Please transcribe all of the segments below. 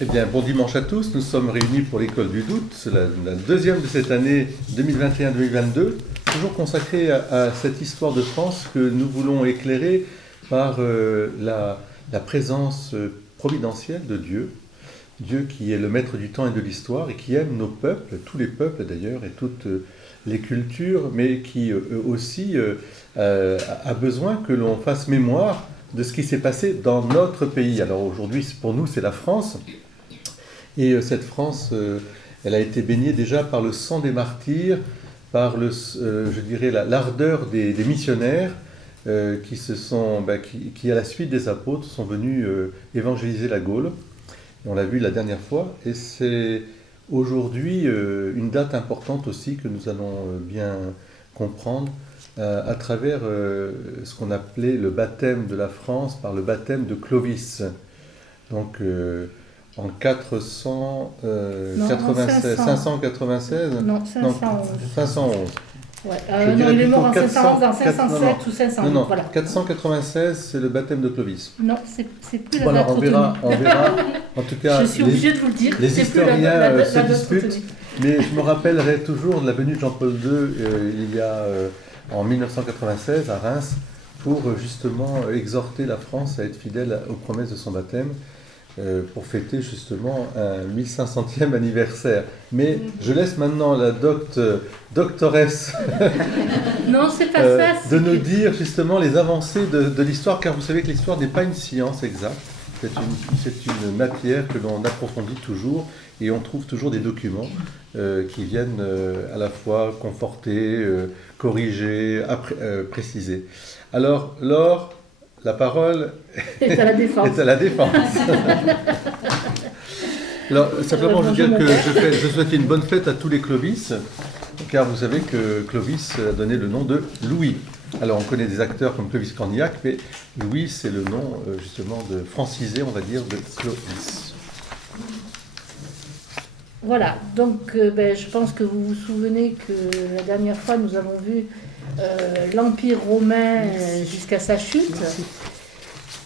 Eh bien, bon dimanche à tous. Nous sommes réunis pour l'école du doute. C'est la deuxième de cette année 2021-2022, toujours consacrée à cette histoire de France que nous voulons éclairer par la présence providentielle de Dieu. Dieu qui est le maître du temps et de l'histoire et qui aime nos peuples, tous les peuples d'ailleurs, et toutes les cultures, mais qui aussi a besoin que l'on fasse mémoire de ce qui s'est passé dans notre pays. Alors aujourd'hui, pour nous, c'est la France. Et cette France, elle a été baignée déjà par le sang des martyrs, par je dirais l'ardeur des missionnaires qui, à la suite des apôtres, sont venus évangéliser la Gaule. Et on l'a vu la dernière fois. Et c'est aujourd'hui une date importante aussi que nous allons bien comprendre à travers ce qu'on appelait le baptême de la France par le baptême de Clovis. Donc en 596. Non, 511. Ouais. Non, il est mort en 511, en 507 ou 508. Non, voilà. 496, c'est le baptême de Clovis. Non, c'est plus la voilà, date on verra. En tout cas, je suis obligée de vous le dire. Les historiens la se disputent, mais je me rappellerai toujours de la venue de Jean-Paul II il y a en 1996 à Reims pour justement exhorter la France à être fidèle aux promesses de son baptême. Pour fêter justement un 1500e anniversaire. Mais je laisse maintenant la doctoresse non, c'est pas ça, de nous dire justement les avancées de l'histoire, car vous savez que l'histoire n'est pas une science exacte, c'est une matière que l'on approfondit toujours, et on trouve toujours des documents qui viennent à la fois conforter, corriger, préciser. Alors, Laure, la parole est à la défense. Alors, simplement, je veux dire que je souhaite une bonne fête à tous les Clovis, car vous savez que Clovis a donné le nom de Louis. Alors, on connaît des acteurs comme Clovis Cornillac, mais Louis, c'est le nom, justement, de francisé, on va dire, de Clovis. Voilà, donc je pense que vous vous souvenez que la dernière fois, nous avons vu l'Empire romain jusqu'à sa chute. Merci.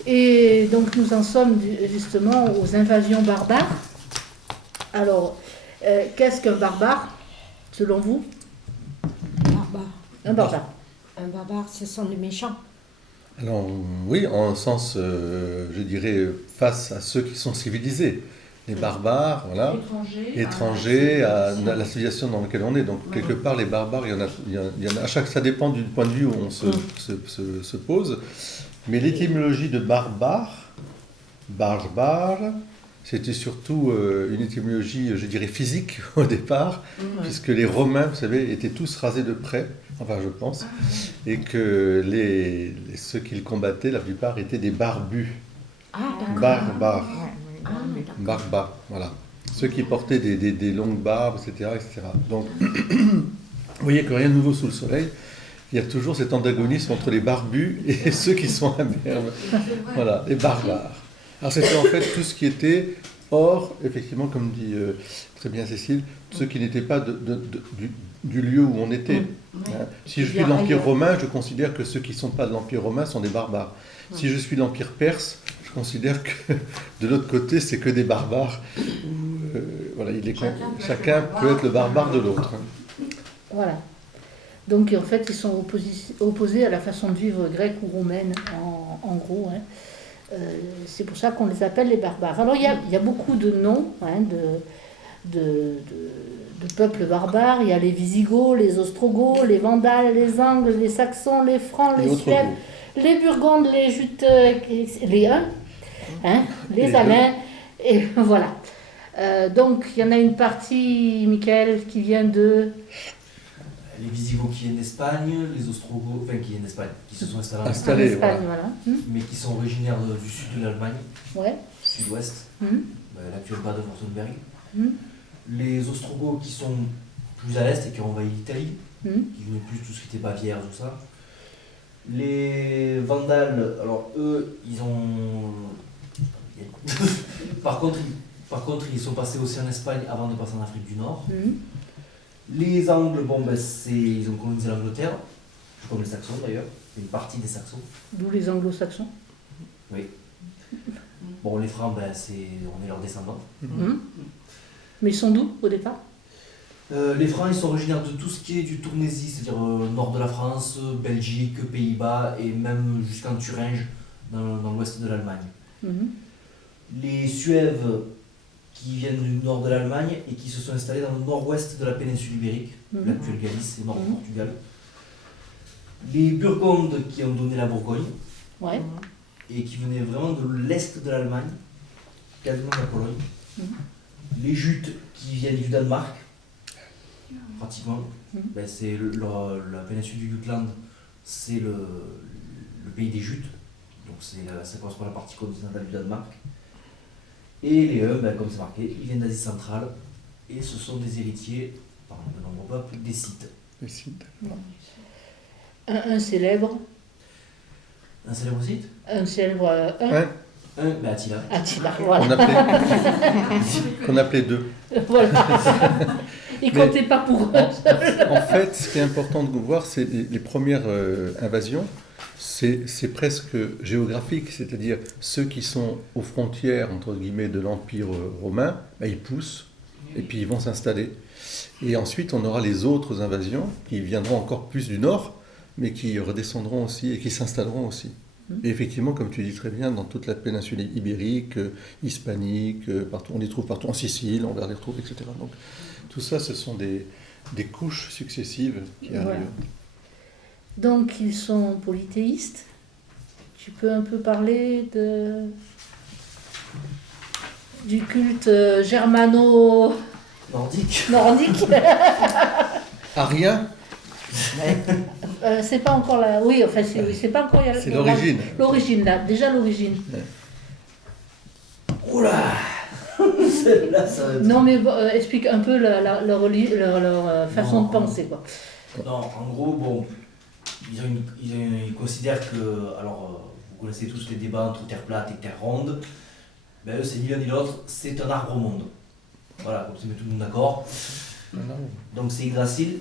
Et donc nous en sommes justement aux invasions barbares. Alors, qu'est-ce qu'un barbare, selon vous? Un barbare. Un barbare, ce sont des méchants. Alors oui, en sens, je dirais, face à ceux qui sont civilisés. Les barbares, voilà, étrangers à la civilisation dans laquelle on est. Donc, quelque part, les barbares, il y en a ça dépend du point de vue où on se pose. Mais l'étymologie de barbare, c'était surtout une étymologie, je dirais, physique au départ, puisque les Romains, vous savez, étaient tous rasés de près, enfin, je pense, et que ceux qu'ils combattaient, la plupart, étaient des barbus. Barbares. Barbares, voilà. Ceux qui portaient des longues barbes, etc. Donc, vous voyez que rien de nouveau sous le soleil. Il y a toujours cet antagonisme entre les barbus et ceux qui sont imberbes. Voilà, les barbares. Alors, c'était en fait tout ce qui était hors, effectivement, comme dit très bien Cécile, ceux qui n'étaient pas du lieu où on était. Hein. Si je suis de l'Empire romain, je considère que ceux qui ne sont pas de l'Empire romain sont des barbares. Si je suis de l'Empire perse, je considère que de l'autre côté, c'est que des barbares. Voilà, chacun peut être le barbare de l'autre. Voilà. Donc en fait, ils sont opposés à la façon de vivre grecque ou romaine, en gros. Hein. C'est pour ça qu'on les appelle les barbares. Alors il y a beaucoup de noms de peuples barbares. Il y a les Visigoths, les Ostrogoths, les Vandales, les Angles, les Saxons, les Francs, les Suèves, les Burgondes, les Jutes, les Huns, les Alains, et voilà. Donc il y en a une partie, Michael, qui vient de... Les Visigoths qui viennent d'Espagne, les Ostrogoths, qui viennent d'Espagne, qui se sont installés en Espagne, voilà. Mais qui sont originaires du sud de l'Allemagne, sud-ouest, l'actuel Bade-Württemberg. Les Ostrogoths qui sont plus à l'est et qui ont envahi l'Italie, qui venaient plus tout ce qui était Bavière, tout ça. Les Vandales, alors eux, ils ont... par contre, ils sont passés aussi en Espagne avant de passer en Afrique du Nord. Les Angles, ils ont colonisé l'Angleterre, comme les Saxons d'ailleurs, une partie des Saxons. D'où les Anglo-Saxons. Oui. Bon, les Francs, on est leurs descendants. Mais ils sont d'où au départ? Les Francs, ils sont originaires de tout ce qui est du Tournésie, c'est-à-dire nord de la France, Belgique, Pays-Bas et même jusqu'en Thuringe, dans l'ouest de l'Allemagne. Les Suèves qui viennent du nord de l'Allemagne et qui se sont installés dans le nord-ouest de la péninsule ibérique, l'actuelle Galice et nord du Portugal. Les Burgondes qui ont donné la Bourgogne et qui venaient vraiment de l'est de l'Allemagne, quasiment de la Pologne. Les Jutes qui viennent du Danemark, pratiquement. C'est la péninsule du Jutland, c'est le pays des Jutes, donc ça correspond à la partie continentale du Danemark. Et les Huns, comme c'est marqué, ils viennent d'Asie centrale et ce sont des héritiers, parmi de nombreux peuples, des Scythes. Les Scythes. Un célèbre. Un célèbre Scythe? Un célèbre. Attila. Attila, voilà. Qu'on appelait deux. Voilà. Ils ne comptaient pas pour eux. En fait, ce qui est important de voir, c'est les premières invasions. C'est presque géographique, c'est-à-dire ceux qui sont aux frontières, entre guillemets, de l'Empire romain, ils poussent et puis ils vont s'installer. Et ensuite, on aura les autres invasions qui viendront encore plus du nord, mais qui redescendront aussi et qui s'installeront aussi. Et effectivement, comme tu dis très bien, dans toute la péninsule ibérique, hispanique, partout, on les trouve partout, en Sicile, on va les retrouver, etc. Donc tout ça, ce sont des couches successives qui arrivent. Donc ils sont polythéistes. Tu peux un peu parler du culte germano-nordique. Arien. C'est pas encore là. Oui, enfin c'est pas encore. C'est l'origine. L'origine là, déjà l'origine. Oula. Là, ça va être... Non mais explique un peu leur façon de penser quoi. Non, en gros, ils considèrent que, alors vous connaissez tous les débats entre terre plate et terre ronde, eux c'est ni l'un ni l'autre, c'est un arbre monde. Voilà, comme ça met tout le monde d'accord. Donc c'est Yggdrasil,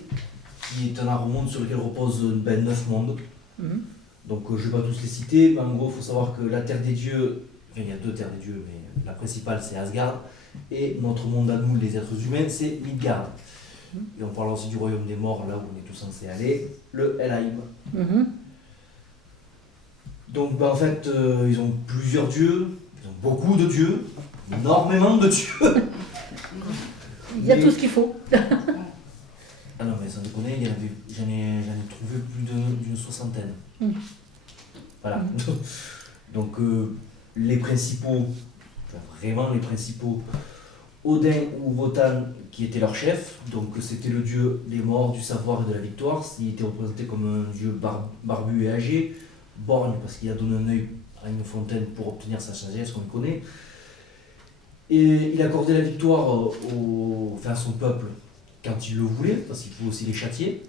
qui est un arbre monde sur lequel reposent 9 mondes. Donc je ne vais pas tous les citer, mais en gros il faut savoir que la terre des dieux, il y a 2 terres des dieux, mais la principale c'est Asgard, et notre monde à nous, les êtres humains, c'est Midgard. Et on parle aussi du royaume des morts, là où on est tous censés aller, le Helheim. Donc en fait, ils ont plusieurs dieux, ils ont beaucoup de dieux, énormément de dieux. Il y a tout ce qu'il faut. Ah non mais sans déconner, j'en ai trouvé plus d'une 60aine. Voilà. Donc les principaux, vraiment les principaux, Odin ou Wotan qui était leur chef, donc c'était le dieu des morts, du savoir et de la victoire. Il était représenté comme un dieu barbu et âgé, borgne parce qu'il a donné un œil à une fontaine pour obtenir sa sagesse, qu'on le connaît. Et il accordait la victoire à son peuple quand il le voulait, parce qu'il pouvait aussi les châtier.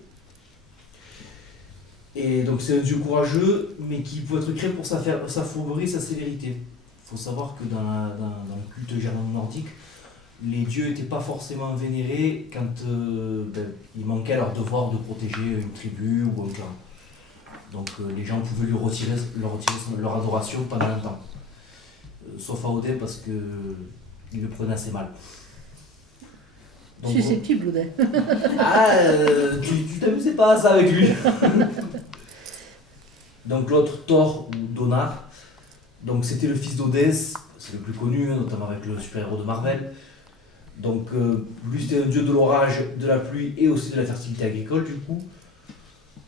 Et donc c'est un dieu courageux, mais qui pouvait être créé pour sa fourberie et sa sévérité. Il faut savoir que dans le culte germano-nordique, les dieux n'étaient pas forcément vénérés quand il manquait à leur devoir de protéger une tribu ou un clan. Donc les gens pouvaient lui retirer leur adoration pendant un temps. Sauf à Odin parce qu'il le prenait assez mal. Susceptible, Odin. Tu t'amusais pas à ça avec lui. Donc l'autre, Thor ou Donar, donc c'était le fils d'Odès, c'est le plus connu, notamment avec le super-héros de Marvel. Donc lui c'était un dieu de l'orage, de la pluie et aussi de la fertilité agricole du coup.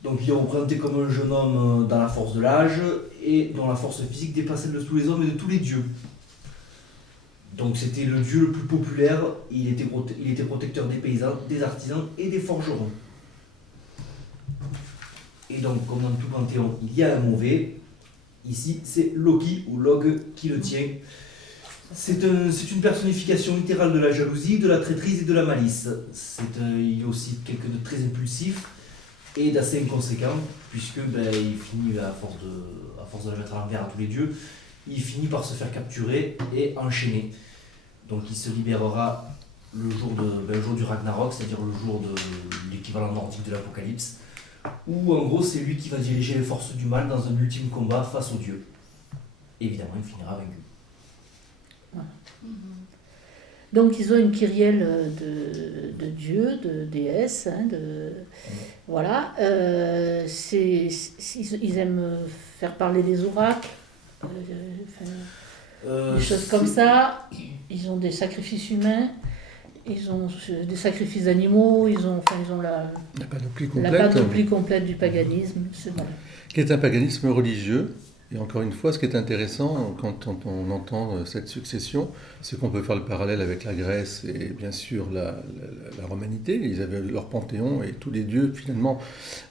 Donc il est représenté comme un jeune homme dans la force de l'âge et dont la force physique dépassait de tous les hommes et de tous les dieux. Donc c'était le dieu le plus populaire, il était protecteur des paysans, des artisans et des forgerons. Et donc comme dans tout panthéon, il y a un mauvais, ici c'est Loki ou Log qui le tient. C'est une personnification littérale de la jalousie, de la traîtrise et de la malice. Il est aussi quelqu'un de très impulsif et d'assez inconséquent, puisque il finit, à force de la mettre à l'envers à tous les dieux, il finit par se faire capturer et enchaîner. Donc il se libérera le jour du Ragnarok, c'est-à-dire le jour de l'équivalent nordique de l'Apocalypse, où en gros c'est lui qui va diriger les forces du mal dans un ultime combat face aux dieux. Évidemment, il finira vaincu. Voilà. Donc ils ont une kyrielle de dieux, de déesses, voilà. Ils aiment faire parler des oracles, des choses comme ça. Ils ont des sacrifices humains, ils ont des sacrifices d'animaux, ils ont la panoplie complète du paganisme. Qui est un paganisme religieux. Et encore une fois, ce qui est intéressant quand on entend cette succession, c'est qu'on peut faire le parallèle avec la Grèce et bien sûr la romanité. Ils avaient leur panthéon et tous les dieux, finalement,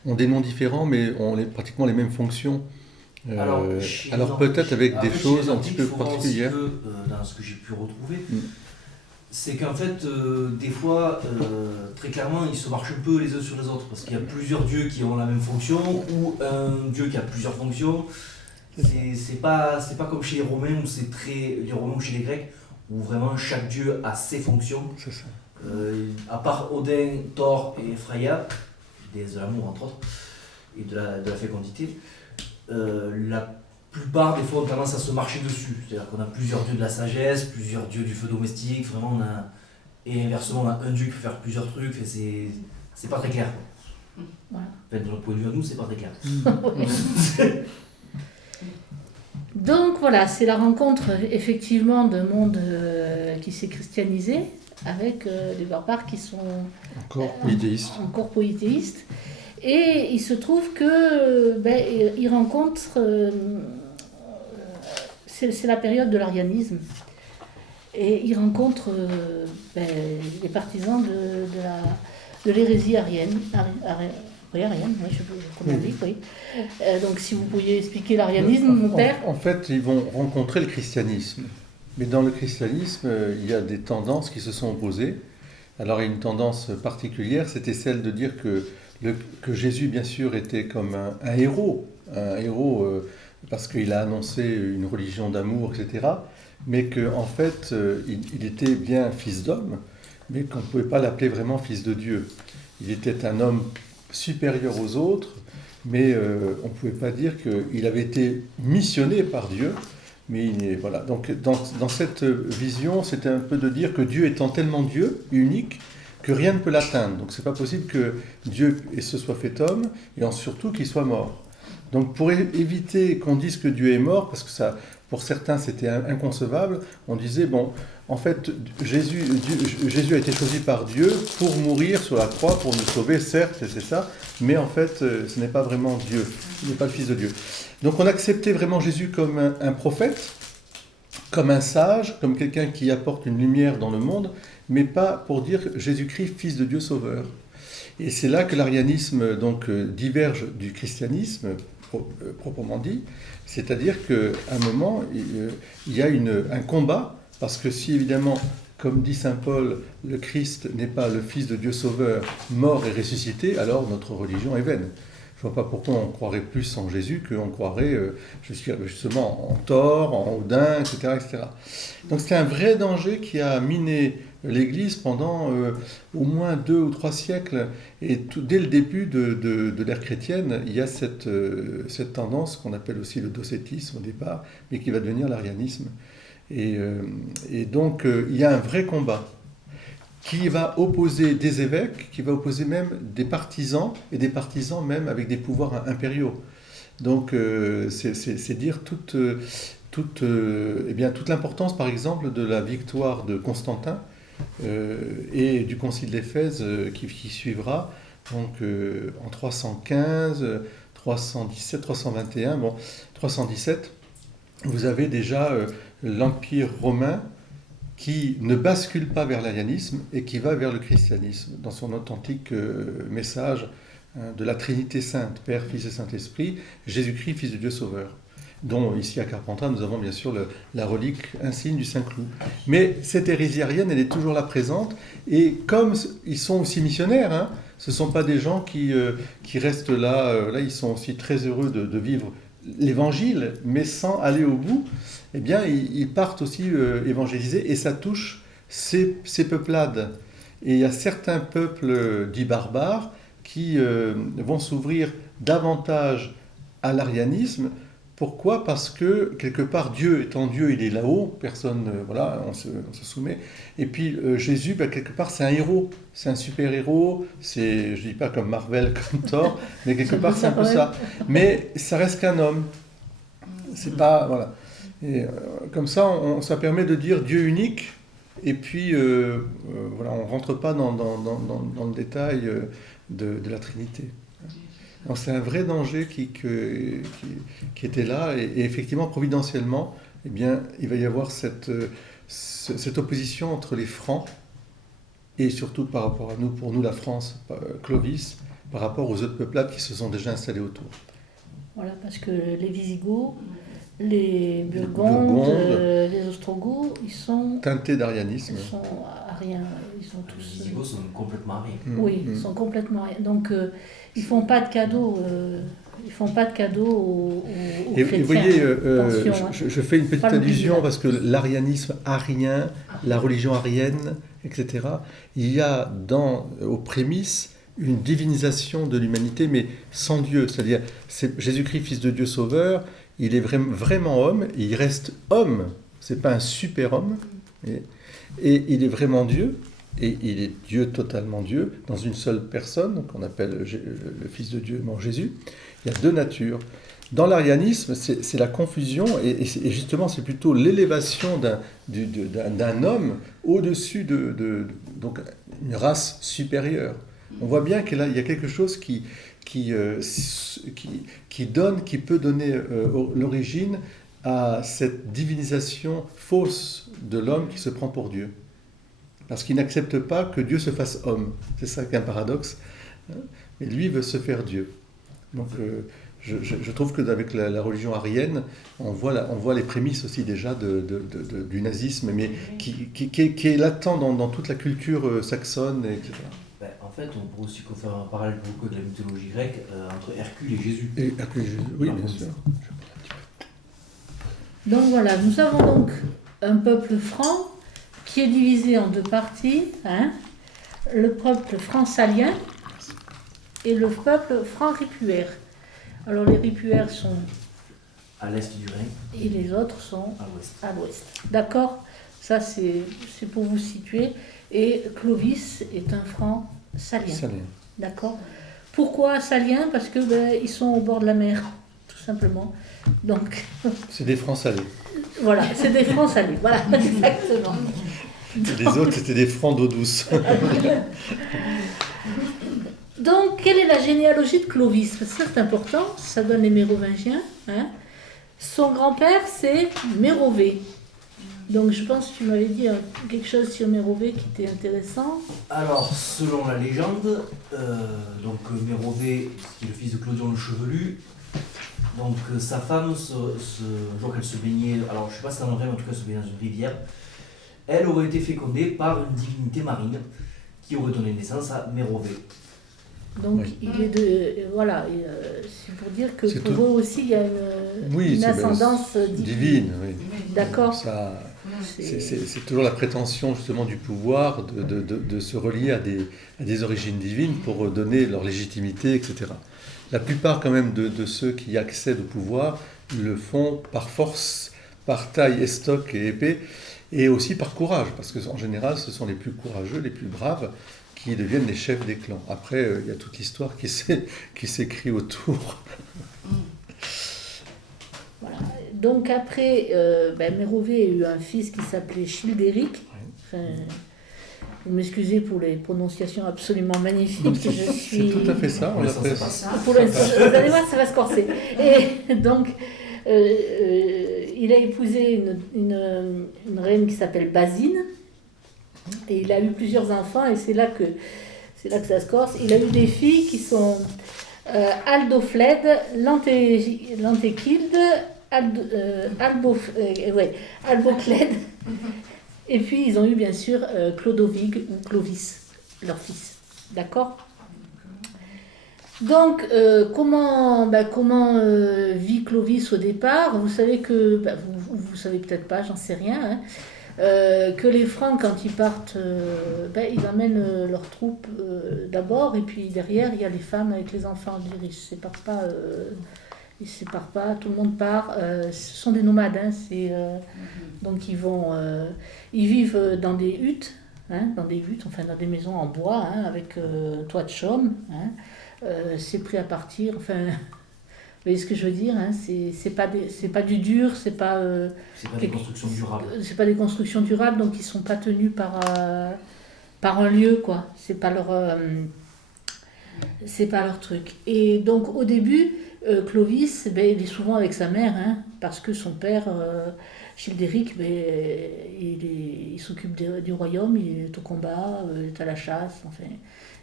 ont des noms différents, mais ont pratiquement les mêmes fonctions. Alors peut-être avec des choses un petit peu particulières. Dans ce que j'ai pu retrouver, c'est qu'en fait, des fois, très clairement, ils se marchent un peu les uns sur les autres, parce qu'il y a plusieurs dieux qui ont la même fonction, ou un dieu qui a plusieurs fonctions. C'est pas comme chez les Romains ou les Romains ou chez les Grecs où vraiment chaque dieu a ses fonctions. C'est ça. À part Odin, Thor et Freya, déesse de l'amour entre autres, et de la fécondité, la plupart des fois ont tendance à se marcher dessus. C'est-à-dire qu'on a plusieurs dieux de la sagesse, plusieurs dieux du feu domestique, vraiment et inversement on a un dieu qui peut faire plusieurs trucs, c'est pas très clair. Voilà. En fait, de notre point de vue à nous, c'est pas très clair. Donc voilà, c'est la rencontre effectivement d'un monde qui s'est christianisé avec des barbares qui sont encore polythéistes. Et il se trouve que ils rencontrent, c'est la période de l'arianisme, et ils rencontrent les partisans de l'hérésie arienne. Oui, Ariane, oui, je sais pas comment on dit, oui. Donc si vous pouviez expliquer l'arianisme, mon père. En fait, ils vont rencontrer le christianisme. Mais dans le christianisme, il y a des tendances qui se sont opposées. Alors il y a une tendance particulière, c'était celle de dire que Jésus, bien sûr, était comme un héros parce qu'il a annoncé une religion d'amour, etc. Mais qu'en fait, il était bien fils d'homme, mais qu'on ne pouvait pas l'appeler vraiment fils de Dieu. Il était un homme supérieur aux autres, mais on ne pouvait pas dire qu'il avait été missionné par Dieu. Mais voilà. Donc dans cette vision, c'était un peu de dire que Dieu étant tellement Dieu, unique, que rien ne peut l'atteindre. Donc c'est pas possible que Dieu se soit fait homme, et surtout qu'il soit mort. Donc pour éviter qu'on dise que Dieu est mort, parce que ça, pour certains c'était inconcevable, on disait, bon, en fait, Jésus a été choisi par Dieu pour mourir sur la croix, pour nous sauver, certes, et c'est ça, mais en fait, ce n'est pas vraiment Dieu, il n'est pas le Fils de Dieu. Donc on acceptait vraiment Jésus comme un prophète, comme un sage, comme quelqu'un qui apporte une lumière dans le monde, mais pas pour dire Jésus-Christ, Fils de Dieu Sauveur. Et c'est là que l'arianisme donc diverge du christianisme proprement dit, c'est-à-dire qu'à un moment, il y a un combat, parce que si évidemment, comme dit saint Paul, le Christ n'est pas le Fils de Dieu Sauveur, mort et ressuscité, alors notre religion est vaine. Je ne vois pas pourquoi on croirait plus en Jésus qu'on croirait justement en Thor, en Odin, etc. etc. Donc c'est un vrai danger qui a miné l'Église pendant au moins 2 ou 3 siècles. Et dès le début de l'ère chrétienne, il y a cette tendance qu'on appelle aussi le docétisme au départ, mais qui va devenir l'arianisme. Et donc il y a un vrai combat qui va opposer des évêques, qui va opposer même des partisans, et des partisans même avec des pouvoirs impériaux. Donc c'est dire toute l'importance, par exemple, de la victoire de Constantin et du concile d'Éphèse qui suivra donc, en 315, 317, 321. Bon, 317, vous avez déjà l'Empire romain qui ne bascule pas vers l'arianisme et qui va vers le christianisme, dans son authentique message de la Trinité sainte, Père, Fils et Saint-Esprit, Jésus-Christ, Fils de Dieu Sauveur, dont ici à Carpentras, nous avons bien sûr la relique insigne du Saint-Cloud. Mais cette hérésie arienne, elle est toujours là présente, et comme ils sont aussi missionnaires, ce ne sont pas des gens qui restent là, là ils sont aussi très heureux de vivre l'évangile, mais sans aller au bout, eh bien, ils partent aussi évangéliser, et ça touche ces peuplades. Et il y a certains peuples dits barbares qui vont s'ouvrir davantage à l'arianisme Pourquoi? Parce que, quelque part, Dieu étant Dieu, il est là-haut, personne, voilà, on se soumet. Et puis, Jésus, quelque part, c'est un héros, c'est un super-héros, c'est, je dis pas comme Marvel, comme Thor, mais quelque part, c'est un peu ça. Mais ça reste qu'un homme. C'est pas, voilà. Et comme ça, ça permet de dire Dieu unique, et puis, voilà, on rentre pas dans le détail de la Trinité. Donc c'est un vrai danger qui était là, et effectivement, providentiellement, eh bien, il va y avoir cette opposition entre les Francs, et surtout par rapport à nous, pour nous la France, Clovis, par rapport aux autres peuplades qui se sont déjà installés autour. Voilà, parce que les Visigoths, les Burgondes, les Ostrogoths, ils sont teintés d'arianisme. Ils sont ariens, ils sont tous. Les Visigoths sont complètement ariens. Oui, ils sont complètement ariens. Donc ils font pas de cadeaux. Ils font pas de cadeaux aux chrétiens. Et vous voyez, je fais une petite allusion parce que l'arianisme arien, la religion arienne, etc. Il y a aux prémices une divinisation de l'humanité, mais sans Dieu. C'est-à-dire, c'est Jésus-Christ, Fils de Dieu Sauveur. Il est vraiment homme, et il reste homme, c'est pas un super-homme, et il est vraiment Dieu, et il est Dieu, totalement Dieu, dans une seule personne, qu'on appelle le Fils de Dieu, Jésus. Il y a deux natures. Dans l'arianisme, c'est la confusion, et justement, c'est plutôt l'élévation d'un homme au-dessus donc une race supérieure. On voit bien qu'il y a quelque chose qui peut donner l'origine à cette divinisation fausse de l'homme qui se prend pour Dieu. Parce qu'il n'accepte pas que Dieu se fasse homme. C'est ça qui est un paradoxe. Mais lui veut se faire Dieu. Donc je trouve qu'avec la religion arienne, on voit les prémices aussi déjà du nazisme, mais qui est latent dans toute la culture saxonne, etc. En fait, on peut aussi faire un parallèle beaucoup de la mythologie grecque entre Hercule et Jésus. Hercule et Jésus, oui, bien sûr. Donc voilà, nous avons donc un peuple franc qui est divisé en deux parties, le peuple franc-salien et le peuple franc-ripuaire. Alors les ripuaires sont à l'est du Rhin et les autres sont à l'ouest. D'accord? Ça c'est pour vous situer. Et Clovis est un franc salien. D'accord. Pourquoi salien? Parce que ils sont au bord de la mer, tout simplement. Donc. C'est des francs salés. Voilà, c'est des francs salés. Voilà, exactement. Et les autres, c'était des francs d'eau douce. Donc, quelle est la généalogie de Clovis? Ça, c'est important. Ça donne les Mérovingiens. Son grand-père, c'est Mérové. Donc je pense que tu m'avais dit quelque chose sur Mérové qui était intéressant. Alors, selon la légende, Mérové, qui est le fils de Clodion le Chevelu, donc sa femme, un jour qu'elle se baignait, alors je ne sais pas si c'est en vrai, mais en tout cas elle se baignait dans une rivière, elle aurait été fécondée par une divinité marine qui aurait donné naissance à Mérové. Donc oui. Il est voilà, c'est pour dire que pour eux aussi il y a une ascendance divine. Oui. D'accord. C'est toujours la prétention justement du pouvoir de se relier à des origines divines pour donner leur légitimité, etc. La plupart quand même de ceux qui accèdent au pouvoir le font par force, par taille, estoc et épée, et aussi par courage, parce qu'en général ce sont les plus courageux, les plus braves, qui deviennent les chefs des clans. Après, il y a toute l'histoire qui s'écrit autour. Voilà. Donc après, Mérové a eu un fils qui s'appelait Childéric. Enfin, vous m'excusez pour les prononciations absolument magnifiques. C'est tout à fait ça. Vous allez voir, ça va se corser. Et donc, il a épousé une reine qui s'appelle Basine. Et il a eu plusieurs enfants, et c'est là que ça se corse. Il a eu des filles qui sont Aldofled, Lantéquilde, Albocled, et puis ils ont eu bien sûr Clodovig ou Clovis, leur fils. D'accord? Donc, comment vit Clovis au départ? Vous savez que, vous savez peut-être pas, j'en sais rien, que les Francs, quand ils partent, ils amènent leurs troupes d'abord, et puis derrière, il y a les femmes avec les enfants. Ils ne séparent pas Ils ne se séparent pas, tout le monde part. Ce sont des nomades, hein, donc ils vivent dans des huttes, hein, dans des maisons en bois, hein, avec toit de chaume. Hein. C'est prêt à partir, enfin... Vous voyez ce que je veux dire, hein, c'est pas du dur, c'est pas des constructions durables. C'est pas des constructions durables, donc ils sont pas tenus par un lieu, quoi. C'est pas leur truc. Et donc au début, Clovis, il est souvent avec sa mère, hein, parce que son père, Childéric, il s'occupe du royaume, il est au combat, il est à la chasse, enfin,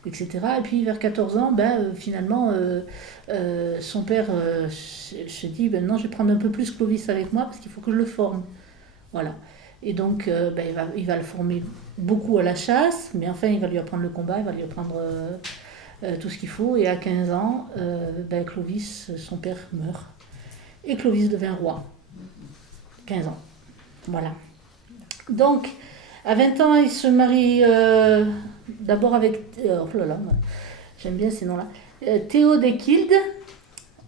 etc. Et puis vers 14 ans, finalement, son père se dit, non, je vais prendre un peu plus Clovis avec moi parce qu'il faut que je le forme. Voilà. Et donc, il va le former beaucoup à la chasse, mais enfin, il va lui apprendre le combat, il va lui apprendre tout ce qu'il faut. Et à 15 ans, Clovis, son père, meurt. Et Clovis devient roi. 15 ans. Voilà. Donc, à 20 ans, il se marie d'abord avec... j'aime bien ces noms-là. Théodéchilde,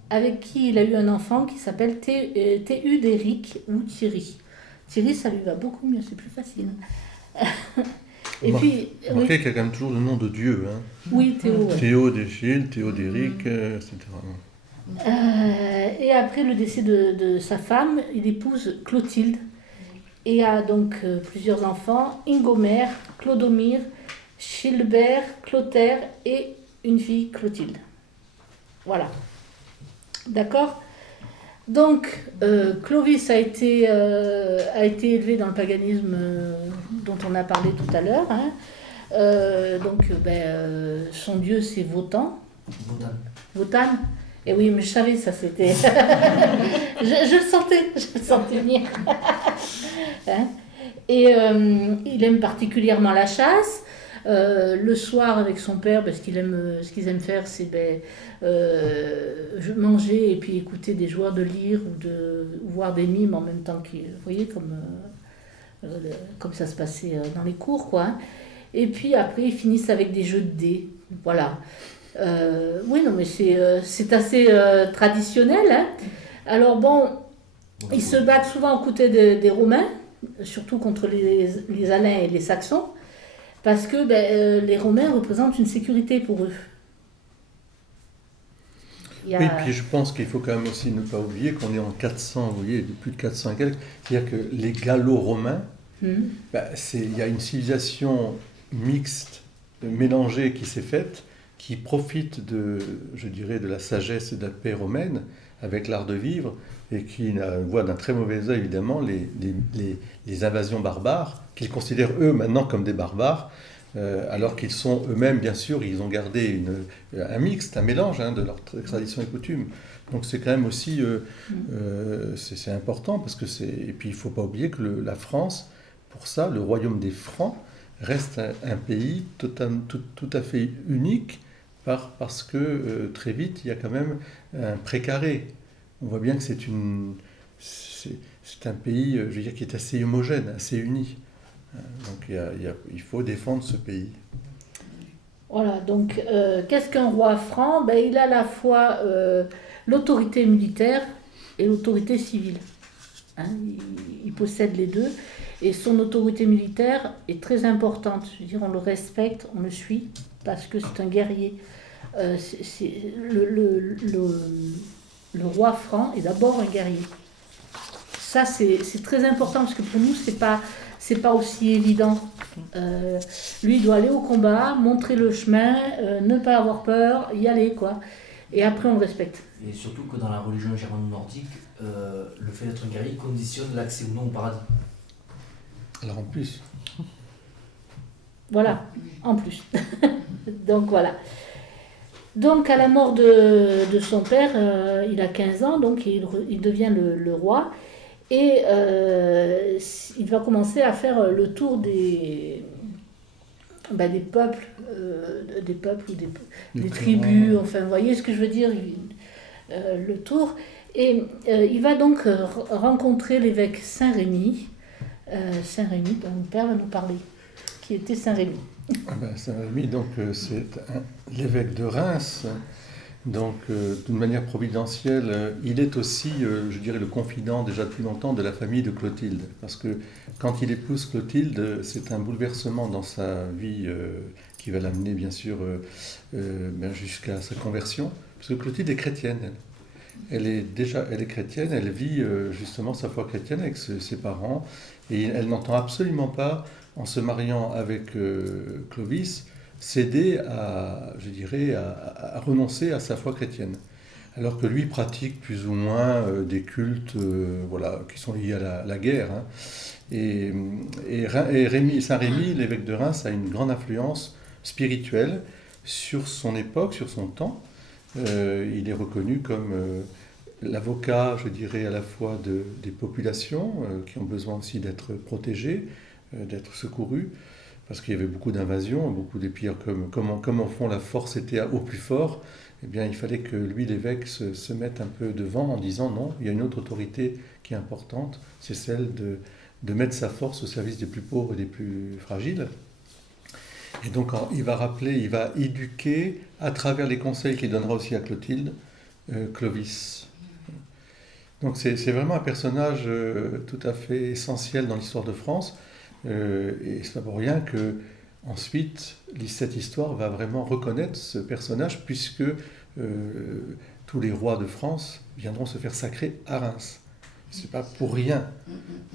avec qui il a eu un enfant qui s'appelle Théudéric ou Thierry. Thierry, ça lui va beaucoup mieux, c'est plus facile. Et puis... Remarquez qu'il y a quand même toujours le nom de Dieu. Hein. Oui, Théo. Ouais. Théodéchilde, Théodéric, etc. Et après le décès de sa femme, il épouse Clotilde et a donc plusieurs enfants, Ingomère, Clodomir, Chilbert, Clotaire et une fille, Clotilde. Voilà. D'accord ? Donc, Clovis a été élevé dans le paganisme dont on a parlé tout à l'heure. Hein. Son dieu, c'est Wotan. Wotan. Et oui, mais je savais, ça c'était... je le sentais bien. Hein. Et il aime particulièrement la chasse. Le soir avec son père, ce qu'ils aiment faire, c'est manger et puis écouter des joueurs de lyre ou voir des mimes en même temps vous voyez, comme ça se passait dans les cours, quoi. Hein. Et puis après, ils finissent avec des jeux de dés. Voilà. Oui, non, mais c'est assez traditionnel. Hein. Alors bon, ils se battent souvent aux côtés des Romains, surtout contre les Alains et les Saxons, parce que les Romains représentent une sécurité pour eux. Oui, puis je pense qu'il faut quand même aussi ne pas oublier qu'on est en 400, vous voyez, de plus de 400 et quelques. C'est-à-dire que les Gallo-Romains, il y a une civilisation mixte, mélangée qui s'est faite, qui profite de la sagesse et de la paix romaine avec l'art de vivre et qui voit d'un très mauvais œil évidemment les invasions barbares, qu'ils considèrent eux maintenant comme des barbares, alors qu'ils sont eux-mêmes, bien sûr, ils ont gardé un mixte, un mélange de leurs traditions et coutumes. Donc c'est quand même aussi c'est important parce que et puis il ne faut pas oublier que la France, pour ça, le royaume des Francs reste un pays tout à fait unique. Parce que très vite, il y a quand même un précaré. On voit bien que c'est un pays, qui est assez homogène, assez uni. Donc il faut défendre ce pays. Voilà, donc qu'est-ce qu'un roi franc ? Il a à la fois l'autorité militaire et l'autorité civile. Hein, il possède les deux. Et son autorité militaire est très importante. Je veux dire, on le respecte, on le suit, parce que c'est un guerrier. Le roi franc est d'abord un guerrier. Ça, c'est très important, parce que pour nous, c'est pas aussi évident. Lui, il doit aller au combat, montrer le chemin, ne pas avoir peur, y aller, quoi. Et après, on le respecte. Et surtout que dans la religion germano-nordique, le fait d'être un guerrier conditionne l'accès ou non au paradis. Alors en plus. Voilà, en plus. Donc voilà. Donc à la mort de son père, il a 15 ans, donc il devient le roi. Et il va commencer à faire le tour des peuples, des tribus, enfin vous voyez ce que je veux dire, le tour. Et il va donc rencontrer l'évêque Saint-Rémy, dont mon père va nous parler, qui était Saint-Rémy. Saint-Rémy, donc c'est l'évêque de Reims, Donc, d'une manière providentielle, il est aussi, je dirais, le confident déjà depuis longtemps de la famille de Clotilde. Parce que quand il épouse Clotilde, c'est un bouleversement dans sa vie qui va l'amener, bien sûr, jusqu'à sa conversion. Parce que Clotilde est chrétienne, elle. Elle est chrétienne, elle vit justement sa foi chrétienne avec ses parents. Et elle n'entend absolument pas, en se mariant avec Clovis, céder je dirais, à renoncer à sa foi chrétienne. Alors que lui pratique plus ou moins des cultes qui sont liés à la guerre. Hein. Et Saint Rémy, l'évêque de Reims, a une grande influence spirituelle sur son époque, sur son temps. Il est reconnu comme l'avocat, je dirais, à la fois des populations qui ont besoin aussi d'être protégées, d'être secourues. Parce qu'il y avait beaucoup d'invasions, beaucoup d'épires, comme en fond la force était au plus fort, eh bien il fallait que lui, l'évêque, se mette un peu devant en disant non, il y a une autre autorité qui est importante, c'est celle de mettre sa force au service des plus pauvres et des plus fragiles. Et donc il va éduquer à travers les conseils qu'il donnera aussi à Clotilde, Clovis. Donc c'est vraiment un personnage tout à fait essentiel dans l'histoire de France. Et c'est pas pour rien que ensuite cette histoire va vraiment reconnaître ce personnage puisque tous les rois de France viendront se faire sacrer à Reims. C'est pas pour rien.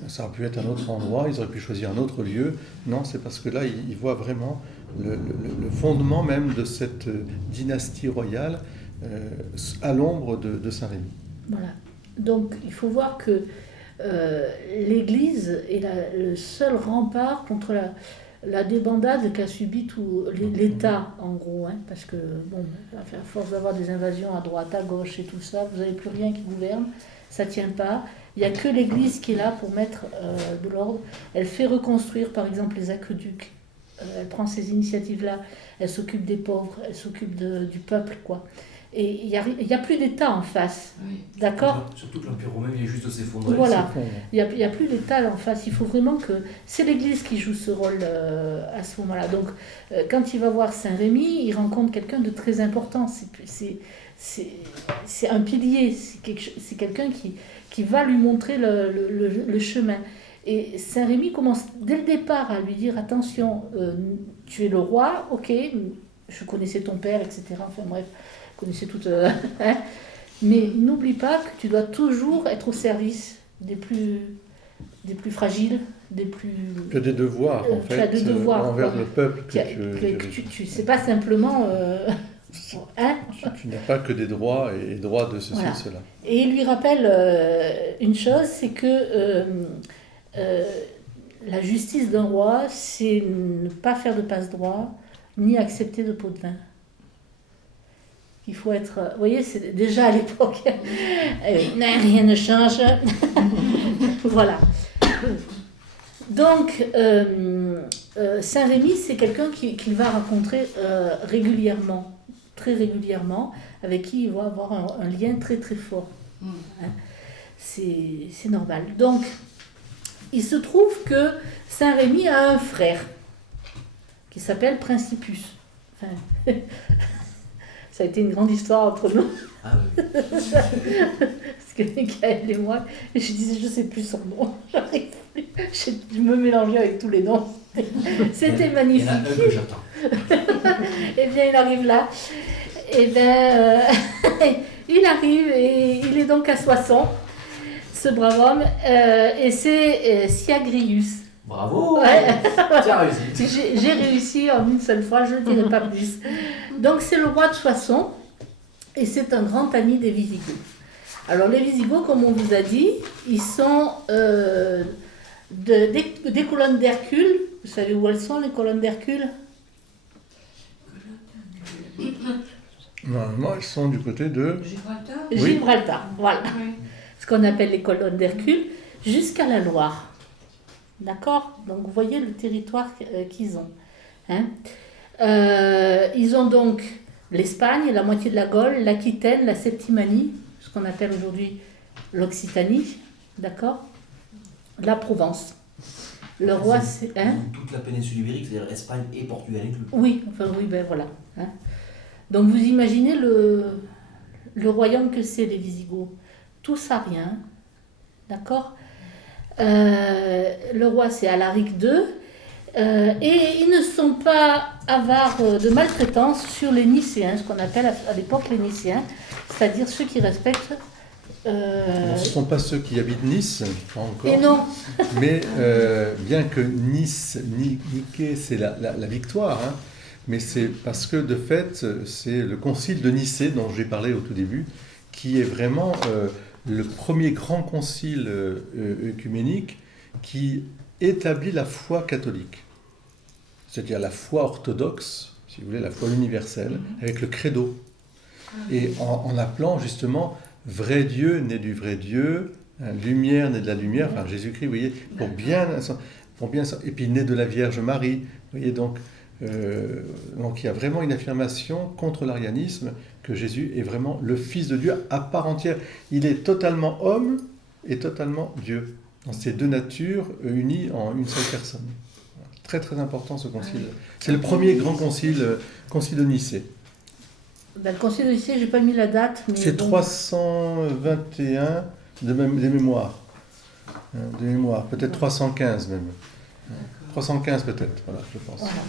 Ça aurait pu être un autre endroit, ils auraient pu choisir un autre lieu. Non, c'est parce que là, ils voient vraiment le fondement même de cette dynastie royale à l'ombre de Saint-Rémy. Voilà. Donc, il faut voir que l'Église est le seul rempart contre la débandade qu'a subi tout l'État, en gros. Hein, parce que, bon, à force d'avoir des invasions à droite, à gauche et tout ça, vous n'avez plus rien qui gouverne, ça ne tient pas. Il n'y a que l'Église qui est là pour mettre de l'ordre. Elle fait reconstruire, par exemple, les aqueducs. Elle prend ces initiatives-là. Elle s'occupe des pauvres, elle s'occupe du peuple, quoi. Et il n'y a plus d'État en face. Oui. D'accord ? Surtout que l'Empire romain, il est juste de s'effondrer. Voilà. Il n'y a plus d'État en face. Il faut vraiment que... C'est l'Église qui joue ce rôle à ce moment-là. Donc, quand il va voir Saint-Rémy, il rencontre quelqu'un de très important. C'est un pilier. C'est quelqu'un qui va lui montrer le chemin. Et Saint-Rémy commence dès le départ à lui dire, attention, tu es le roi, ok, je connaissais ton père, etc. Enfin bref, je connaissais tout... mais n'oublie pas que tu dois toujours être au service des plus fragiles, des plus... Tu as des devoirs, en fait, as des devoirs, envers le peuple. C'est pas simplement... tu n'as pas que des droits et droits de ceci voilà. et cela. Et il lui rappelle une chose, c'est que la justice d'un roi, c'est ne pas faire de passe-droit, ni accepter de pot de vin. Il faut être... Vous voyez, c'est déjà à l'époque, rien ne change. Voilà. Donc, Saint-Rémy, c'est quelqu'un qu'il va rencontrer régulièrement, très régulièrement, avec qui il va avoir un lien très très fort. Hein. C'est normal. Donc, il se trouve que Saint-Rémy a un frère qui s'appelle Principus. Enfin, ça a été une grande histoire entre nous. Ah oui. Parce que Michael et moi, je disais, je ne sais plus son nom. J'arrive plus. Je me mélangeais avec tous les noms. C'était magnifique. Il y en a un que j'attends. Eh bien, il arrive là. Eh bien, il arrive et il est donc à Soissons, ce brave homme, et c'est Syagrius. Bravo. Ouais. Tu as réussi. J'ai réussi en une seule fois, je ne dirai pas plus. Donc c'est le roi de Soissons, et c'est un grand ami des Visigoths. Alors les Visigoths, comme on vous a dit, ils sont des colonnes d'Hercule. Vous savez où elles sont, les colonnes d'Hercule ? Normalement, ils sont du côté de... Gibraltar. Gibraltar, voilà. Oui. Ce qu'on appelle les colonnes d'Hercule, jusqu'à la Loire. D'accord ? Donc vous voyez le territoire qu'ils ont. Hein ? Ils ont donc l'Espagne, la moitié de la Gaule, l'Aquitaine, la Septimanie, ce qu'on appelle aujourd'hui l'Occitanie, d'accord ? La Provence. Le roi, c'est... Hein ? Toute la péninsule ibérique, c'est-à-dire Espagne et Portugal inclus. Oui, enfin oui, ben voilà. Hein ? Donc vous imaginez le royaume que c'est les Visigoths. Tous à rien, d'accord. Le roi c'est Alaric II, et ils ne sont pas avares de maltraitance sur les Nicéens, ce qu'on appelle à l'époque les Nicéens, c'est-à-dire ceux qui respectent... Ce ne sont pas ceux qui habitent Nice, pas encore. Et non. Mais bien que Niké, c'est la victoire, hein, mais c'est parce que de fait, c'est le concile de Nicée dont j'ai parlé au tout début, qui est vraiment le premier grand concile œcuménique qui établit la foi catholique, c'est-à-dire la foi orthodoxe, si vous voulez, la foi universelle, avec le credo, et en appelant justement vrai Dieu né du vrai Dieu, lumière né de la lumière, enfin Jésus-Christ, vous voyez, pour bien, et puis né de la Vierge Marie, vous voyez, donc il y a vraiment une affirmation contre l'arianisme que Jésus est vraiment le Fils de Dieu à part entière. Il est totalement homme et totalement Dieu, dans ces deux natures unies en une seule personne. Très très important ce concile. C'est le premier grand concile de Nicée. Ben, le concile de Nicée, je n'ai pas mis la date. C'est bon. 321 des mémoires. De mémoire, peut-être 315 même. 315 peut-être, voilà, je pense. Voilà.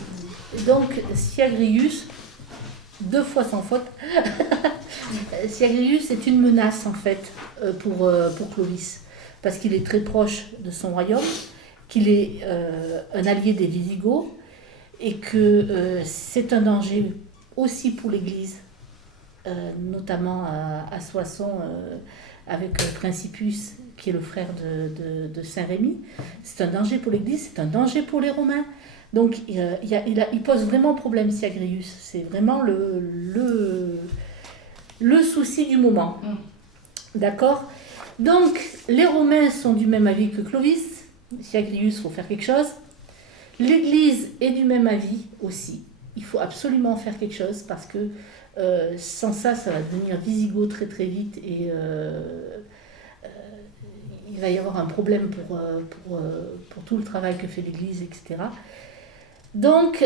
Donc, Syagrius, 2 fois sans faute, Syagrius est une menace en fait pour Clovis, parce qu'il est très proche de son royaume, qu'il est un allié des Visigoths, et que c'est un danger aussi pour l'Église, notamment à Soissons, avec Principus, qui est le frère de Saint-Rémy. C'est un danger pour l'Église, c'est un danger pour les Romains. Donc il pose vraiment problème, Syagrius. C'est vraiment le souci du moment. D'accord ? Donc les Romains sont du même avis que Clovis. Syagrius, il faut faire quelque chose. L'Église est du même avis aussi. Il faut absolument faire quelque chose parce que sans ça, ça va devenir Visigoth très très vite et il va y avoir un problème pour tout le travail que fait l'Église, etc. Donc,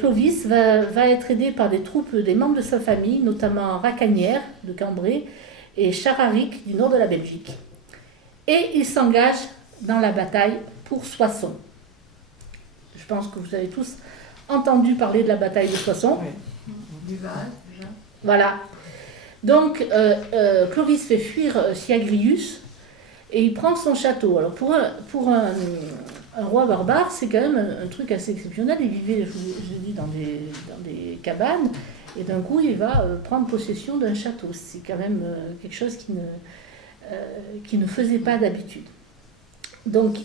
Clovis va être aidé par des troupes, des membres de sa famille, notamment Racanière de Cambrai et Chararic du nord de la Belgique. Et il s'engage dans la bataille pour Soissons. Je pense que vous avez tous entendu parler de la bataille de Soissons. Oui. Du Var, déjà. Voilà. Donc, Clovis fait fuir Syagrius et il prend son château. Alors, pour un roi barbare, c'est quand même un truc assez exceptionnel. Il vivait, je vous ai dit, dans des cabanes, et d'un coup, il va prendre possession d'un château. C'est quand même quelque chose qui ne faisait pas d'habitude. Donc,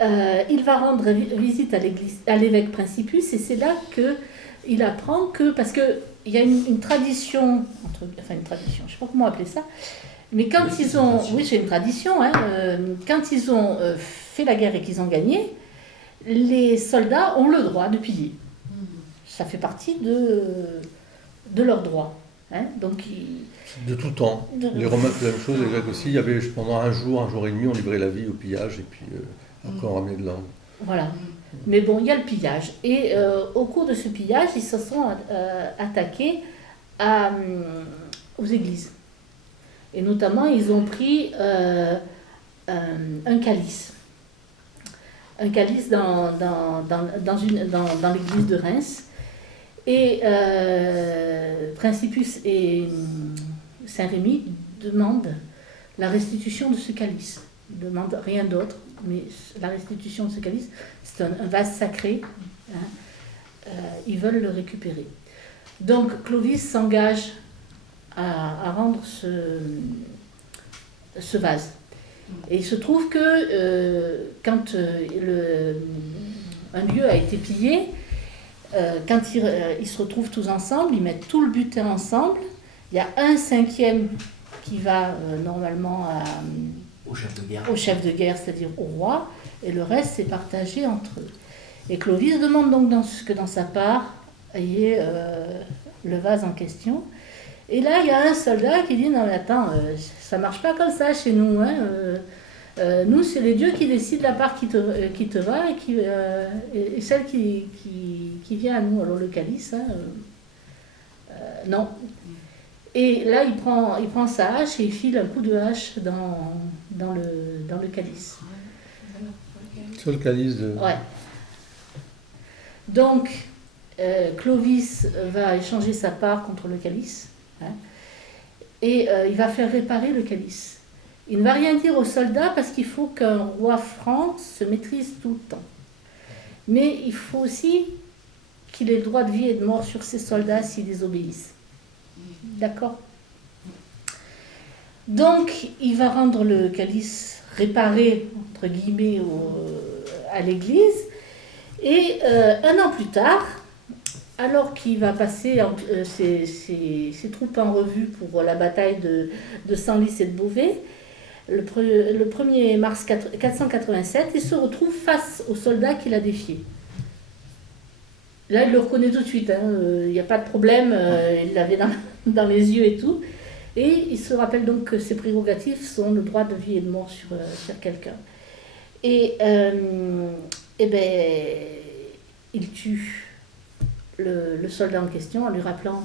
il va rendre visite à l'évêque Principus, et c'est là qu'il apprend que, parce qu'il y a une tradition, une tradition, je ne sais pas comment appeler ça, mais quand ils ont, oui c'est une tradition, hein, quand ils ont fait la guerre et qu'ils ont gagné, les soldats ont le droit de piller. Ça fait partie de leurs droits. Hein, donc de tout temps. Les Romains faisaient la même chose, les Grecs aussi. Il y avait pendant un jour et demi, on livrait la vie au pillage et puis après on ramenait de l'ordre. Voilà. Mais bon, il y a le pillage. Et au cours de ce pillage, ils se sont attaqués aux églises. Et notamment, ils ont pris un calice. Un calice dans l'église de Reims. Et Principus et Saint-Rémy demandent la restitution de ce calice. Ils ne demandent rien d'autre, mais la restitution de ce calice, c'est un vase sacré. Hein. Ils veulent le récupérer. Donc Clovis s'engage à rendre ce vase. Et il se trouve que quand un lieu a été pillé, quand ils se retrouvent tous ensemble, ils mettent tout le butin ensemble. Il y a un cinquième qui va normalement au chef de guerre, c'est-à-dire au roi, et le reste c'est partagé entre eux. Et Clovis demande donc que dans sa part, il y ait le vase en question. Et là, il y a un soldat qui dit « Non mais attends, ça marche pas comme ça chez nous. Hein, nous, c'est les dieux qui décident la part qui te va et celle qui vient à nous. Alors le calice, hein, non. » Et là, il prend sa hache et il file un coup de hache dans le calice. Sur le calice de... Ouais. Donc, Clovis va échanger sa part contre le calice, hein, et il va faire réparer le calice. Il ne va rien dire aux soldats parce qu'il faut qu'un roi franc se maîtrise tout le temps. Mais il faut aussi qu'il ait le droit de vie et de mort sur ses soldats s'ils désobéissent. D'accord? Donc, il va rendre le calice réparé, entre guillemets, à l'église. Et un an plus tard, alors qu'il va passer ses troupes en revue pour la bataille de Senlis et de Beauvais, le 1er mars 487, il se retrouve face aux soldats qu'il a défiés. Là, il le reconnaît tout de suite, hein, il n'y a pas de problème, il l'avait dans les yeux et tout. Et il se rappelle donc que ses prérogatives sont le droit de vie et de mort sur quelqu'un. Et il tue le soldat en question en lui rappelant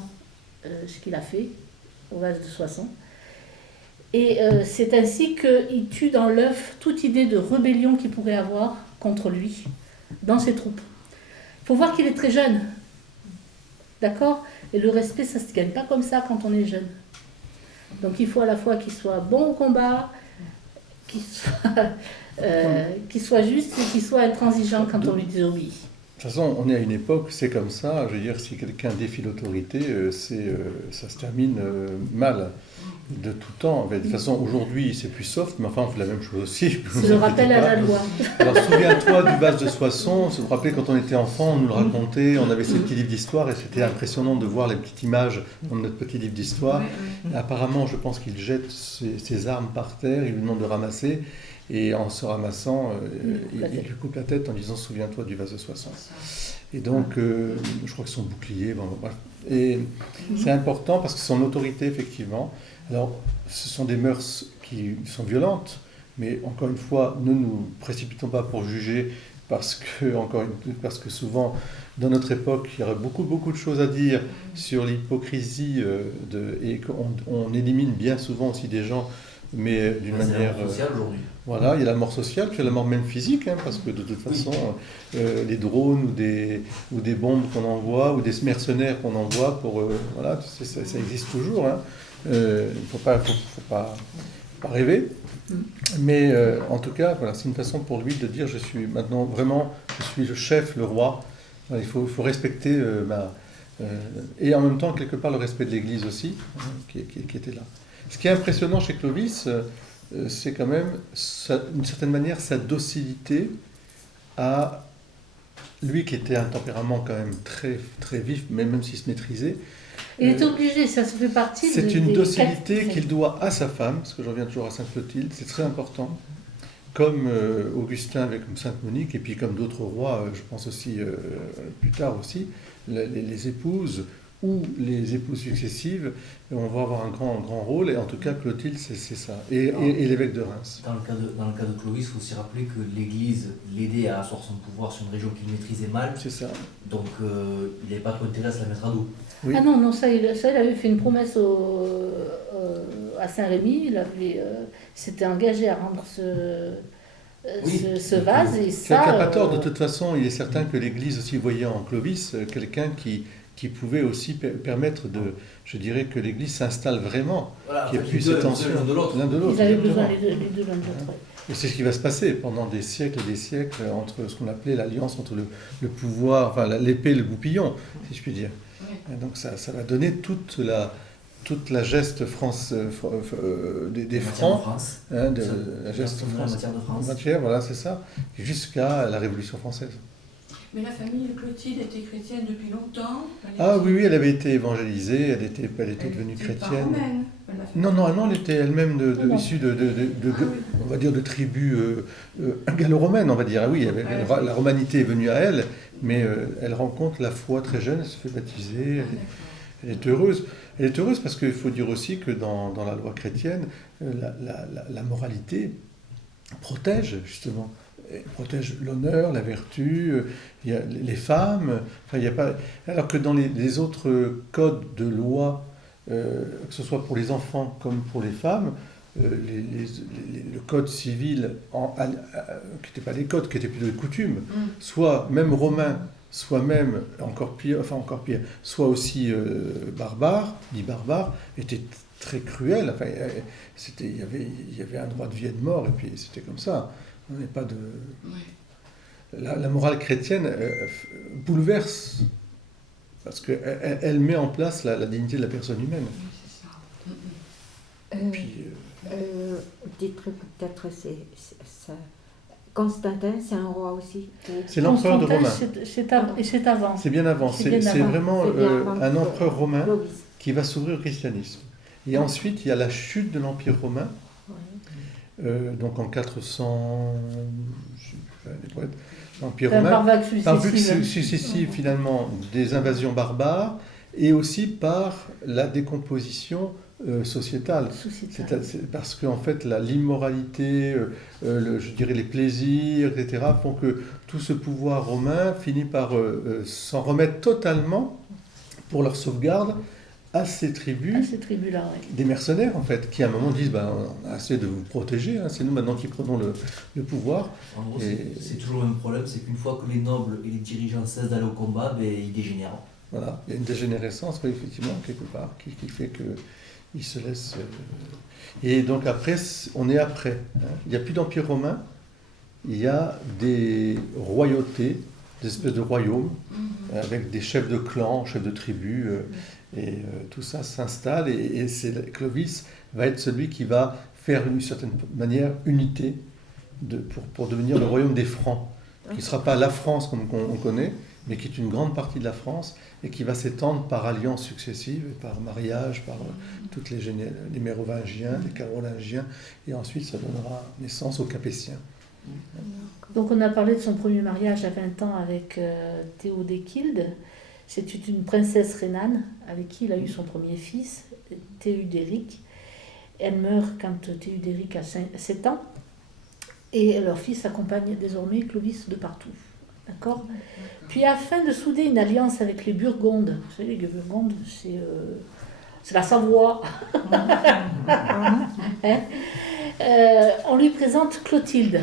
ce qu'il a fait au vase de Soissons. Et c'est ainsi qu'il tue dans l'œuf toute idée de rébellion qu'il pourrait avoir contre lui dans ses troupes. Il faut voir qu'il est très jeune. D'accord? Et le respect, ça ne se gagne pas comme ça quand on est jeune. Donc il faut à la fois qu'il soit bon au combat, qu'il soit juste et qu'il soit intransigeant quand on lui désobéit. De toute façon, on est à une époque, c'est comme ça. Je veux dire, si quelqu'un défie l'autorité, ça se termine mal de tout temps. De toute façon, aujourd'hui, c'est plus soft, mais enfin, on fait la même chose aussi. C'est le rappel à la loi. Alors, souviens-toi du vase de Soissons. Vous vous rappelez, quand on était enfant, on nous le racontait, on avait ces petits livres d'histoire, et c'était impressionnant de voir les petites images dans notre petit livre d'histoire. Apparemment, je pense qu'il jette ses armes par terre, il lui demande de ramasser. Et en se ramassant, il lui coupe la tête en disant « Souviens-toi du vase de Soissons ». Et donc, je crois que son bouclier, bon, bref. Et c'est important parce que son autorité, effectivement, alors ce sont des mœurs qui sont violentes, mais encore une fois, ne nous précipitons pas pour juger parce que souvent, dans notre époque, il y aurait beaucoup de choses à dire sur l'hypocrisie et qu'on élimine bien souvent aussi des gens, mais d'une manière... sociale aujourd'hui. Voilà, il y a la mort sociale, puis il y a la mort même physique, hein, parce que de toute façon, les drones ou des bombes qu'on envoie, ou des mercenaires qu'on envoie, voilà, tu sais, ça existe toujours. Hein. Il ne faut pas rêver. Mais en tout cas, voilà, c'est une façon pour lui de dire, je suis le chef, le roi. Voilà, il faut respecter et en même temps, quelque part, le respect de l'Église aussi, hein, qui était là. Ce qui est impressionnant chez Clovis, c'est quand même, d'une certaine manière, sa docilité à lui qui était un tempérament quand même très, très vif, même s'il se maîtrisait. Il était obligé, ça se fait partie c'est une docilité qu'il doit à sa femme, parce que je reviens toujours à Sainte-Clotilde, c'est très important, comme Augustin avec Sainte-Monique, et puis comme d'autres rois, je pense aussi plus tard aussi, les épouses ou les épouses successives, on va avoir un grand rôle, et en tout cas Clotilde, c'est ça, et l'évêque de Reims. Dans le cas de Clovis, il faut aussi rappeler que l'Église l'aidait à asseoir son pouvoir sur une région qu'il maîtrisait mal. C'est ça. Donc il n'avait pas trop intérêt à se la mettre à dos. Oui. Ah non, ça il avait fait une promesse à Saint-Rémy, il s'était engagé à rendre ce vase. Et ça, tu n'as pas tort, de toute façon, il est certain que l'Église aussi voyait en Clovis quelqu'un qui pouvait aussi permettre je dirais que l'Église s'installe vraiment, voilà, qu'il n'y ait plus ces tensions l'un de l'autre. Ils avaient besoin les deux l'un de l'autre. Et c'est ce qui va se passer pendant des siècles et des siècles entre ce qu'on appelait l'alliance entre le pouvoir, enfin l'épée et le goupillon, si je puis dire. Oui. Donc ça va donner toute la geste des Francs, la geste en matière de France. Voilà, c'est ça, jusqu'à la Révolution française. Mais la famille de Clotilde était chrétienne depuis longtemps. Oui, elle avait été évangélisée, elle était devenue chrétienne. Non, elle était elle-même issue on va dire, de tribus gallo-romaines, on va dire. Ah oui, la romanité est venue à elle, mais elle rencontre la foi très jeune, elle se fait baptiser, elle est heureuse. Elle est heureuse parce qu'il faut dire aussi que dans la loi chrétienne, la moralité protège justement. Protège l'honneur, la vertu, il y a les femmes, enfin, il y a pas... alors que dans les autres codes de loi que ce soit pour les enfants comme pour les femmes, le code civil, qui n'était pas des codes, qui étaient plutôt des coutumes, soit même romains, soit même encore pire, soit aussi dit barbares, étaient très cruels. Enfin, il y avait un droit de vie et de mort, et puis c'était comme ça. On n'est pas de... La morale chrétienne bouleverse, parce qu'elle met en place la dignité de la personne humaine. Des trucs, peut-être, ça. Constantin, c'est un roi aussi. C'est l'empereur de Romain. C'est avant. C'est bien avant. C'est vraiment un empereur romain qui va s'ouvrir au christianisme. Et ensuite, il y a la chute de l'Empire romain. Donc en 400... l'Empire romain, par vague successive finalement des invasions barbares et aussi par la décomposition sociétale. C'est parce qu'en fait l'immoralité, je dirais les plaisirs, etc. font que tout ce pouvoir romain finit par s'en remettre totalement pour leur sauvegarde à ces tribus-là, des mercenaires en fait, qui à un moment disent on a assez de vous protéger, c'est nous maintenant qui prenons le pouvoir. En gros, c'est toujours le même problème, c'est qu'une fois que les nobles et les dirigeants cessent d'aller au combat, ils dégénèrent. Voilà, il y a une dégénérescence, effectivement, quelque part, qui fait qu'ils se laissent... Et donc après, on est après. Il n'y a plus d'empire romain, il y a des royautés, des espèces de royaumes, avec des chefs de clans, chefs de tribus, et tout ça s'installe, et Clovis va être celui qui va faire d'une certaine manière unité pour devenir le royaume des Francs, qui ne sera pas la France comme on connaît, mais qui est une grande partie de la France, et qui va s'étendre par alliances successives, par mariage, par toutes les Mérovingiens, les Carolingiens, et ensuite ça donnera naissance aux Capétiens. Donc on a parlé de son premier mariage à 20 ans avec Théodéchilde. C'était une princesse rhénane avec qui il a eu son premier fils, Théudéric. Elle meurt quand Théudéric a 7 ans, et leur fils accompagne désormais Clovis de partout. D'accord ? Puis afin de souder une alliance avec les Burgondes, vous savez, les Burgondes, c'est la Savoie, on lui présente Clotilde,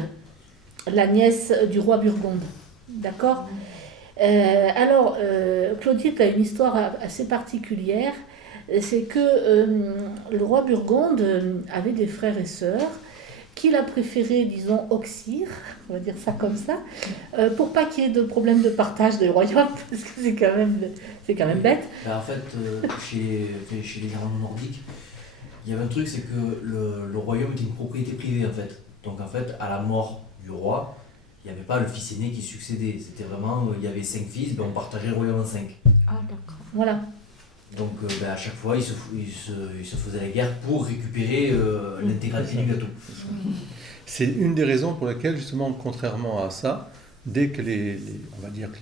la nièce du roi Burgonde. D'accord ? Alors, Clotilde a une histoire assez particulière. C'est que le roi Burgonde avait des frères et sœurs qu'il a préféré, disons, oxyre, on va dire ça comme ça, pour pas qu'il y ait de problème de partage des royaumes, parce que c'est quand même bête. En fait, chez les Germains nordiques, il y avait un truc, c'est que le royaume était une propriété privée, en fait. Donc, en fait, à la mort du roi, il n'y avait pas le fils aîné qui succédait. C'était vraiment, il y avait 5 fils, on partageait le royaume en 5. Ah, d'accord. Voilà. Donc à chaque fois, ils se faisaient la guerre pour récupérer l'intégralité du gâteau. C'est une des raisons pour lesquelles, justement, contrairement à ça, dès que on va dire que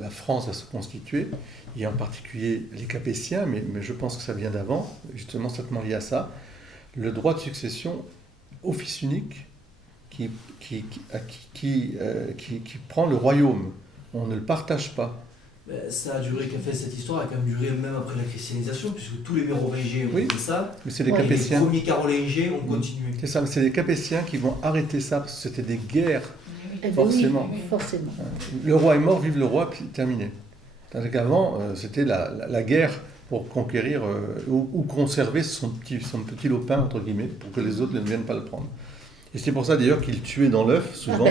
la France va se constituer, il y a en particulier les Capétiens, mais je pense que ça vient d'avant, justement certainement lié à ça, le droit de succession au fils unique qui prend le royaume. On ne le partage pas. Ça a duré, cette histoire a quand même duré même après la christianisation, puisque tous les Mérovingiens ont fait ça. Mais c'est les Capétiens. Les premiers Carolingiens ont continué. C'est ça, c'est les Capétiens qui vont arrêter ça, parce que c'était des guerres, forcément. Oui, forcément. Le roi est mort, vive le roi, puis terminé. Tandis qu'avant, c'était la guerre pour conquérir ou conserver son petit lopin, entre guillemets, pour que les autres ne viennent pas le prendre. Et c'est pour ça d'ailleurs qu'il tuait dans l'œuf, souvent,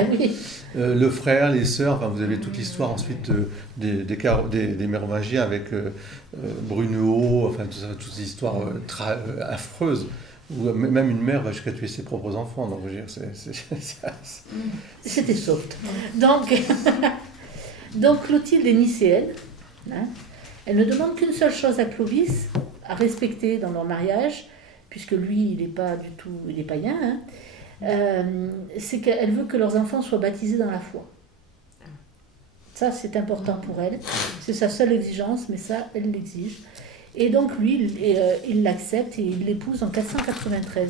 le frère, les sœurs. Enfin, vous avez toute l'histoire ensuite des Mérovingiens avec Brunehaut, enfin, toutes ces histoires affreuses, où même une mère va jusqu'à tuer ses propres enfants. Donc, je veux dire, c'était soft. Donc Clotilde est nicéenne. Elle ne demande qu'une seule chose à Clovis, à respecter dans leur mariage, puisque lui, il n'est pas du tout, il est païen, c'est qu'elle veut que leurs enfants soient baptisés dans la foi. Ça, c'est important pour elle. C'est sa seule exigence, mais ça, elle l'exige. Et donc, lui, il l'accepte et il l'épouse en 493.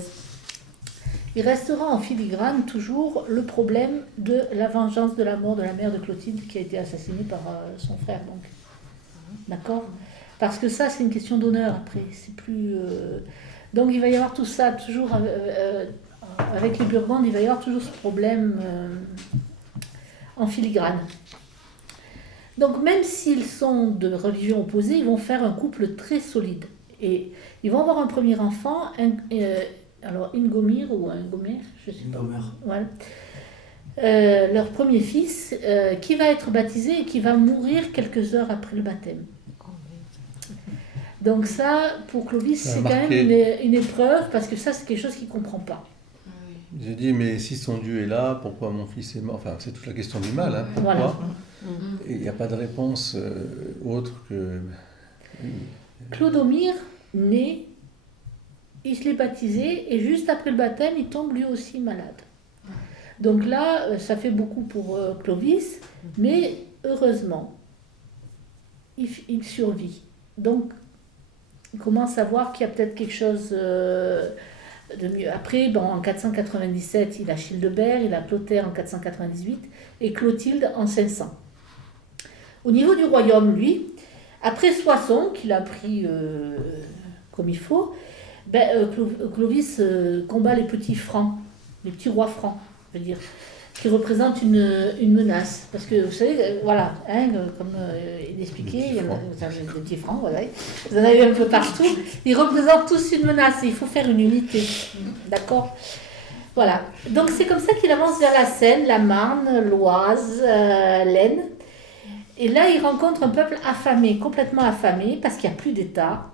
Il restera en filigrane toujours le problème de la vengeance de la mort de la mère de Clotilde qui a été assassinée par son frère. Donc. D'accord ? Parce que ça, c'est une question d'honneur après. C'est plus. Donc il va y avoir tout ça, toujours avec les Burgondes, il va y avoir toujours ce problème en filigrane. Donc même s'ils sont de religions opposées, ils vont faire un couple très solide. Et ils vont avoir un premier enfant, alors Ingomir ou Ingomir, je sais pas. Voilà. Leur premier fils, qui va être baptisé et qui va mourir quelques heures après le baptême. Donc ça, pour Clovis, c'est quand même une épreuve, parce que ça, c'est quelque chose qu'il ne comprend pas. J'ai dit, mais si son Dieu est là, pourquoi mon fils est mort? Enfin, c'est toute la question du mal. Hein, voilà. Et il n'y a pas de réponse autre que... Clodomir naît, il se l'est baptisé, et juste après le baptême, il tombe lui aussi malade. Donc là, ça fait beaucoup pour Clovis, mais heureusement, il survit. Donc, il commence à voir qu'il y a peut-être quelque chose de mieux. Après, bon, en 497, il a Childebert, il a Clotaire en 498 et Clotilde en 500. Au niveau du royaume, lui, après Soissons, qu'il a pris comme il faut, Clovis combat les petits francs, les petits rois francs, je veux dire, qui représentent une menace. Parce que, vous savez, voilà, hein, comme il expliquait, il y en a des petits francs, voilà, vous en avez un peu partout, ils représentent tous une menace, et il faut faire une unité, d'accord? Voilà, donc c'est comme ça qu'il avance vers la Seine, la Marne, l'Oise, l'Aisne, et là il rencontre un peuple affamé, complètement affamé, parce qu'il n'y a plus d'État,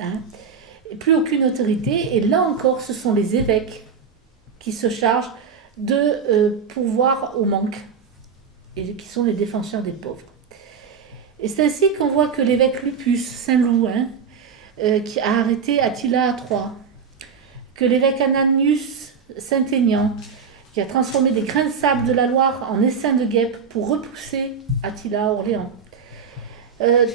hein, et plus aucune autorité, et là encore, ce sont les évêques qui se chargent de pourvoir au manque, et qui sont les défenseurs des pauvres. Et c'est ainsi qu'on voit que l'évêque Lupus, Saint-Loup, qui a arrêté Attila à Troyes, que l'évêque Ananius Saint-Aignan, qui a transformé des grains de sable de la Loire en essaims de guêpes pour repousser Attila à Orléans.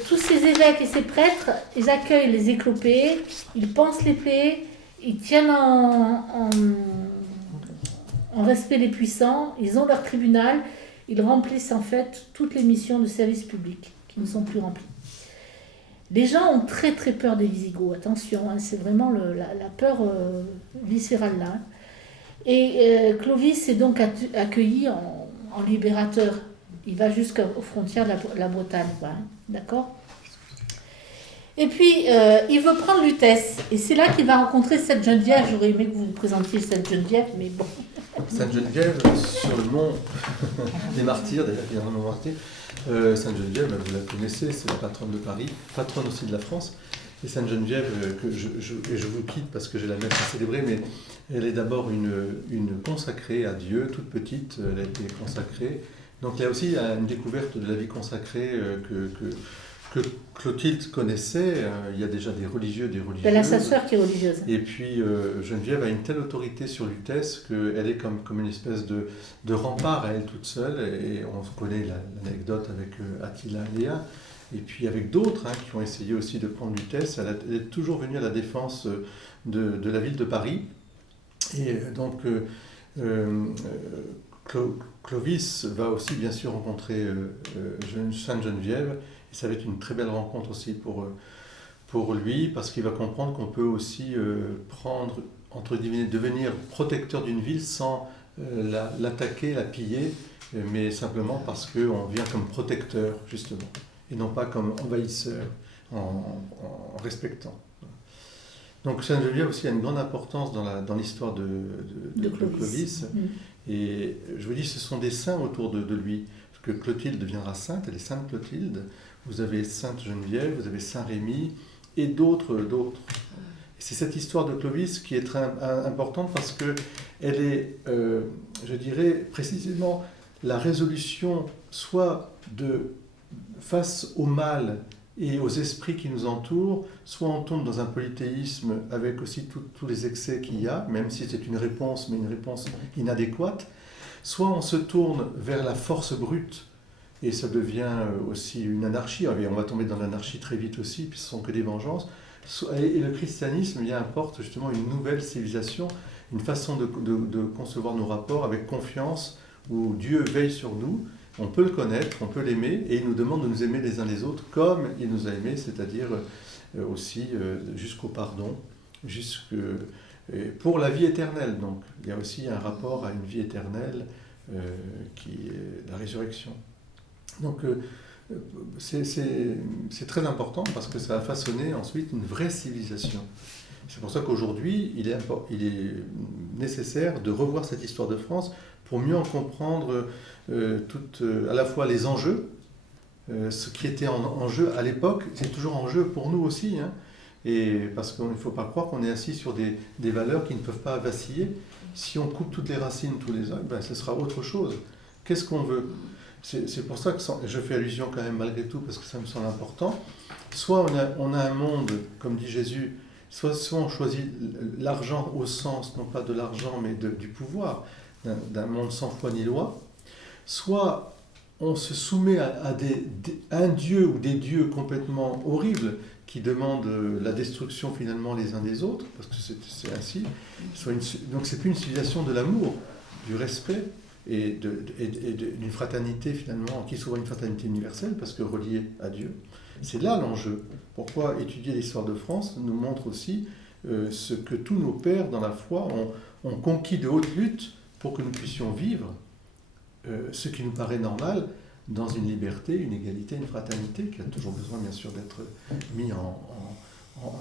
Tous ces évêques et ces prêtres, ils accueillent les éclopés, ils pansent les plaies, ils tiennent en respect les puissants, ils ont leur tribunal, ils remplissent en fait toutes les missions de service public qui ne sont plus remplies. Les gens ont très très peur des Visigoths, attention, hein, c'est vraiment la peur viscérale là. Et Clovis est donc accueilli en libérateur. Il va jusqu'aux frontières de la Bretagne, quoi, hein, d'accord ? Et puis, il veut prendre Lutèce, et c'est là qu'il va rencontrer Sainte Geneviève. J'aurais aimé que vous présentiez Sainte Geneviève, mais bon. Sainte Geneviève, sur le mont des martyrs, d'ailleurs, il y a un nom martyr. Sainte Geneviève, vous la connaissez, c'est la patronne de Paris, patronne aussi de la France. Et Sainte Geneviève, que je vous quitte parce que j'ai la messe à célébrer, mais elle est d'abord une consacrée à Dieu, toute petite, elle a été consacrée. Donc il y a aussi une découverte de la vie consacrée que Clotilde connaissait. Il y a déjà des religieux, des religieuses. Elle a sa sœur qui est religieuse. Et puis Geneviève a une telle autorité sur Lutèce qu'elle est comme une espèce de rempart à elle toute seule. Et on connaît l'anecdote avec Attila et Léa. Et puis avec d'autres qui ont essayé aussi de prendre Lutèce. Elle est toujours venue à la défense de la ville de Paris. Et donc Clovis va aussi bien sûr rencontrer Sainte Geneviève. Et ça va être une très belle rencontre aussi pour lui, parce qu'il va comprendre qu'on peut aussi prendre, entre guillemets, devenir protecteur d'une ville sans l'attaquer, la piller, mais simplement parce qu'on vient comme protecteur, justement, et non pas comme envahisseur, en respectant. Donc Sainte-Geneviève aussi a une grande importance dans l'histoire de Clovis. Et je vous dis, ce sont des saints autour de lui, parce que Clotilde deviendra sainte, elle est Sainte Clotilde. Vous avez Sainte Geneviève, vous avez Saint Rémy et d'autres. C'est cette histoire de Clovis qui est très importante parce qu'elle est, je dirais, précisément la résolution soit face au mal et aux esprits qui nous entourent, soit on tombe dans un polythéisme avec aussi tous les excès qu'il y a, même si c'est une réponse, mais une réponse inadéquate, soit on se tourne vers la force brute, et ça devient aussi une anarchie. On va tomber dans l'anarchie très vite aussi, puis ce ne sont que des vengeances. Et le christianisme apporte justement une nouvelle civilisation, une façon de concevoir nos rapports avec confiance, où Dieu veille sur nous. on peut le connaître, on peut l'aimer, et il nous demande de nous aimer les uns les autres comme il nous a aimés, c'est-à-dire aussi jusqu'au pardon, pour la vie éternelle. Donc il y a aussi un rapport à une vie éternelle qui est la résurrection. Donc c'est très important parce que ça a façonné ensuite une vraie civilisation. C'est pour ça qu'aujourd'hui, il est nécessaire de revoir cette histoire de France pour mieux en comprendre à la fois les enjeux, ce qui était en jeu à l'époque, c'est toujours en jeu pour nous aussi, hein, et parce qu'il ne faut pas croire qu'on est assis sur des valeurs qui ne peuvent pas vaciller. Si on coupe toutes les racines tous les ans, ben, ce sera autre chose. Qu'est-ce qu'on veut ? C'est pour ça que je fais allusion quand même malgré tout, parce que ça me semble important. Soit on a un monde, comme dit Jésus, soit on choisit l'argent au sens, non pas de l'argent, mais du pouvoir, d'un monde sans foi ni loi, soit on se soumet à un dieu ou des dieux complètement horribles qui demandent la destruction finalement les uns des autres, parce que c'est ainsi. Donc c'est plus une civilisation de l'amour, du respect, et d'une fraternité finalement, qui soit une fraternité universelle, parce que reliée à Dieu. C'est là l'enjeu. Pourquoi étudier l'histoire de France nous montre aussi ce que tous nos pères dans la foi ont conquis de haute lutte pour que nous puissions vivre ce qui nous paraît normal dans une liberté, une égalité, une fraternité qui a toujours besoin bien sûr d'être mis en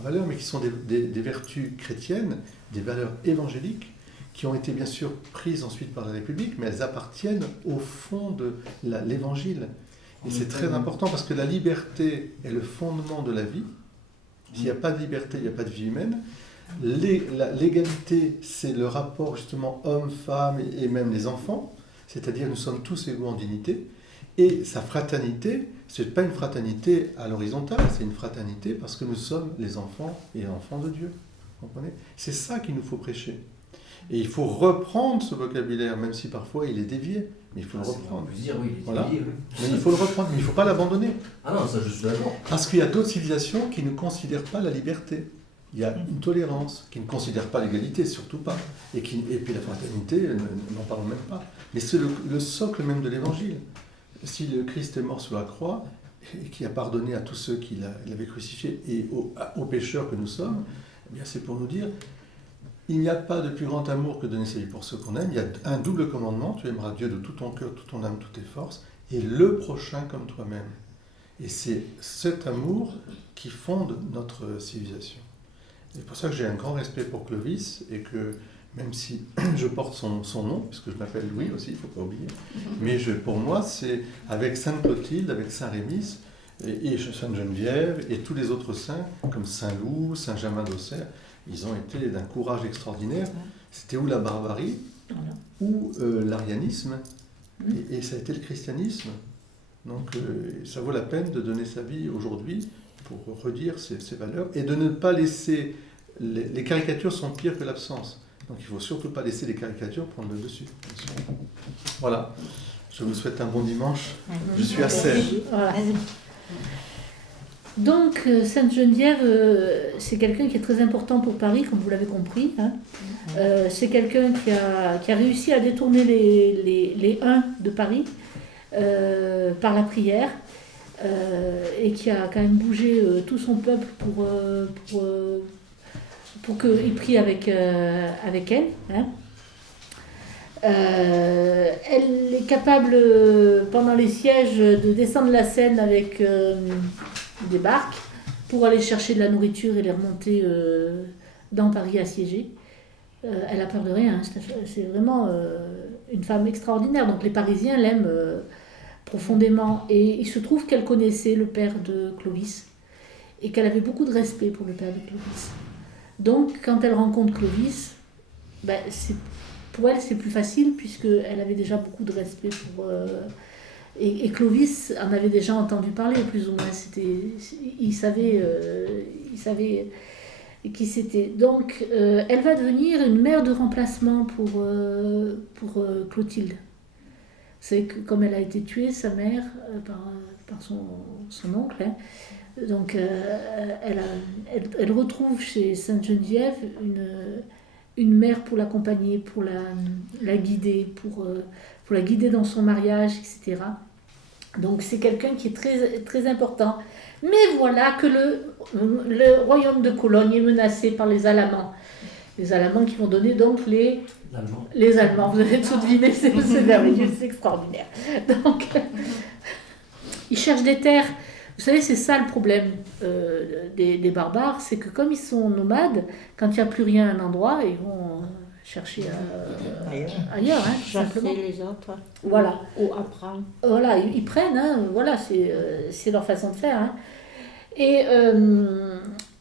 valeur, mais qui sont des vertus chrétiennes, des valeurs évangéliques, qui ont été bien sûr prises ensuite par la République, mais elles appartiennent au fond de l'Évangile. Et c'est très important parce que la liberté est le fondement de la vie. S'il n'y a pas de liberté, il n'y a pas de vie humaine. L'égalité, c'est le rapport justement homme-femme et même les enfants, c'est-à-dire nous sommes tous égaux en dignité. Et sa fraternité, ce n'est pas une fraternité à l'horizontale, c'est une fraternité parce que nous sommes les enfants et enfants de Dieu. Vous comprenez ? C'est ça qu'il nous faut prêcher. Et il faut reprendre ce vocabulaire, même si parfois il est dévié. Mais il faut le reprendre. On peut dire, oui, il est voilà. dévié, oui. Mais il faut le reprendre, mais il ne faut pas l'abandonner. Ah non, ça je suis d'accord. Parce qu'il y a d'autres civilisations qui ne considèrent pas la liberté. Il y a une tolérance, qui ne considère pas l'égalité, surtout pas. Et puis la fraternité, n'en parlons même pas. Mais c'est le socle même de l'Évangile. Si le Christ est mort sur la croix, et qui a pardonné à tous ceux qu'il avait crucifiés, et aux pécheurs que nous sommes, eh bien c'est pour nous dire, il n'y a pas de plus grand amour que de donner sa vie pour ceux qu'on aime. Il y a un double commandement, tu aimeras Dieu de tout ton cœur, toute ton âme, toutes tes forces, et le prochain comme toi-même. Et c'est cet amour qui fonde notre civilisation. C'est pour ça que j'ai un grand respect pour Clovis, et que même si je porte son nom, puisque je m'appelle Louis aussi, il ne faut pas oublier, mais pour moi, c'est avec Sainte Clotilde, avec Saint Rémis, et Sainte Geneviève, et tous les autres saints, comme Saint Loup, Saint Germain d'Auxerre, ils ont été d'un courage extraordinaire. C'était ou la barbarie, ou l'arianisme, et ça a été le christianisme. Donc ça vaut la peine de donner sa vie aujourd'hui pour redire ces valeurs, et de ne pas laisser... Les caricatures sont pires que l'absence. Donc il ne faut surtout pas laisser les caricatures prendre le dessus. Voilà. Je vous souhaite un bon dimanche. Je suis à Sèvres. Voilà. Donc, Sainte Geneviève, c'est quelqu'un qui est très important pour Paris, comme vous l'avez compris. Hein. C'est quelqu'un qui a réussi à détourner les uns de Paris par la prière et qui a quand même bougé tout son peuple pour qu'il prie avec elle. Hein. Elle est capable, pendant les sièges, de descendre la Seine avec des barques pour aller chercher de la nourriture et les remonter dans Paris assiégé. Elle n'a peur de rien, hein. C'est vraiment une femme extraordinaire. Donc les Parisiens l'aiment profondément. Et il se trouve qu'elle connaissait le père de Clovis et qu'elle avait beaucoup de respect pour le père de Clovis. Donc quand elle rencontre Clovis, pour elle c'est plus facile puisqu'elle avait déjà beaucoup de respect pour... Et Clovis en avait déjà entendu parler, plus ou moins. Il savait qui c'était. Donc, elle va devenir une mère de remplacement pour Clotilde. C'est que comme elle a été tuée, sa mère, par son oncle, hein, donc elle retrouve chez Sainte Geneviève une mère pour l'accompagner, pour la guider, pour la guider dans son mariage, etc. Donc c'est quelqu'un qui est très, très important. Mais voilà que le royaume de Cologne est menacé par les Alamans. Les Alamans qui vont donner donc les Allemands. Vous avez tout deviné, c'est merveilleux, c'est extraordinaire. Donc, ils cherchent des terres. Vous savez, c'est ça le problème des barbares, c'est que comme ils sont nomades, quand il n'y a plus rien à un endroit, ils vont chercher ailleurs, hein, simplement. Les autres. Voilà. Ou apprendre. Voilà, ils prennent, hein, voilà, c'est leur façon de faire. Hein. Et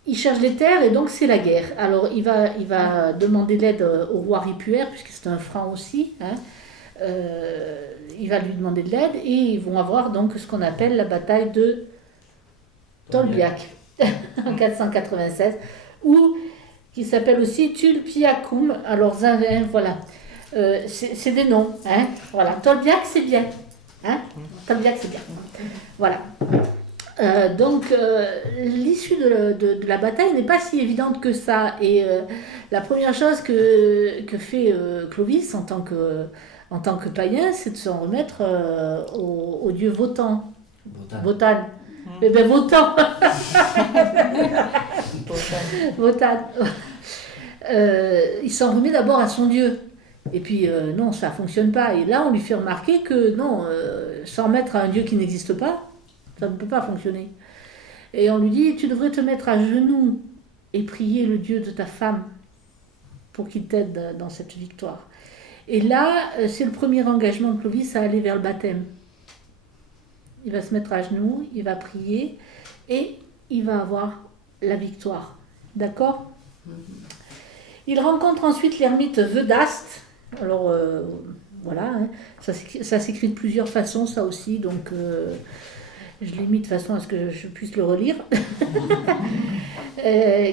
il cherche des terres et donc c'est la guerre. Alors il va demander l'aide au roi Ripuaire, puisque c'est un franc aussi. Hein. Il va lui demander de l'aide et ils vont avoir donc ce qu'on appelle la bataille de Tolbiac en 496, ou qui s'appelle aussi Tulpiacum. Alors voilà, c'est des noms. Hein. Voilà, Tolbiac c'est bien. Hein. Tolbiac c'est bien. Voilà. Donc, l'issue de la bataille n'est pas si évidente que ça. Et la première chose que fait Clovis en tant que païen, c'est de s'en remettre au dieu Wotan. Wotan. Eh bien, Wotan. Wotan. Il s'en remet d'abord à son dieu. Et puis, non, ça ne fonctionne pas. Et là, on lui fait remarquer que non, s'en remettre à un dieu qui n'existe pas, ça ne peut pas fonctionner. Et on lui dit, tu devrais te mettre à genoux et prier le Dieu de ta femme pour qu'il t'aide dans cette victoire. Et là, c'est le premier engagement de Clovis à aller vers le baptême. Il va se mettre à genoux, il va prier et il va avoir la victoire. D'accord ? Il rencontre ensuite l'ermite Vedaste. Alors, voilà, hein, ça s'écrit de plusieurs façons, ça aussi, donc... je l'ai mis de façon à ce que je puisse le relire,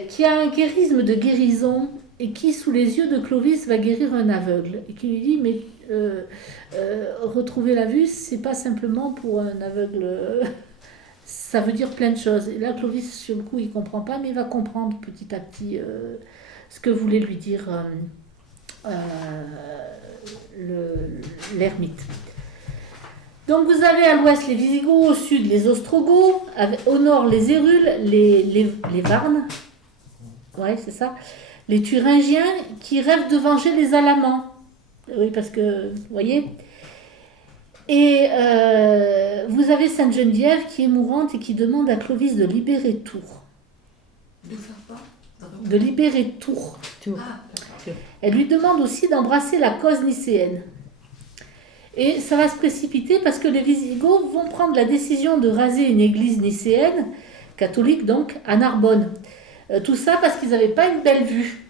qui a un charisme de guérison et qui, sous les yeux de Clovis, va guérir un aveugle. Et qui lui dit, mais retrouver la vue, c'est pas simplement pour un aveugle, ça veut dire plein de choses. Et là, Clovis, sur le coup, il comprend pas, mais il va comprendre petit à petit ce que voulait lui dire l'ermite. Donc vous avez à l'ouest les Visigoths, au sud les Ostrogoths, au nord les Hérules, les Varnes, ouais c'est ça, les Thuringiens qui rêvent de venger les Alamans. Oui, parce que, vous voyez. Et vous avez Sainte Geneviève qui est mourante et qui demande à Clovis de libérer Tours. De faire quoi? De libérer Tours. Elle lui demande aussi d'embrasser la cause nicéenne. Et ça va se précipiter parce que les Visigoths vont prendre la décision de raser une église nicéenne, catholique donc, à Narbonne. Tout ça parce qu'ils n'avaient pas une belle vue.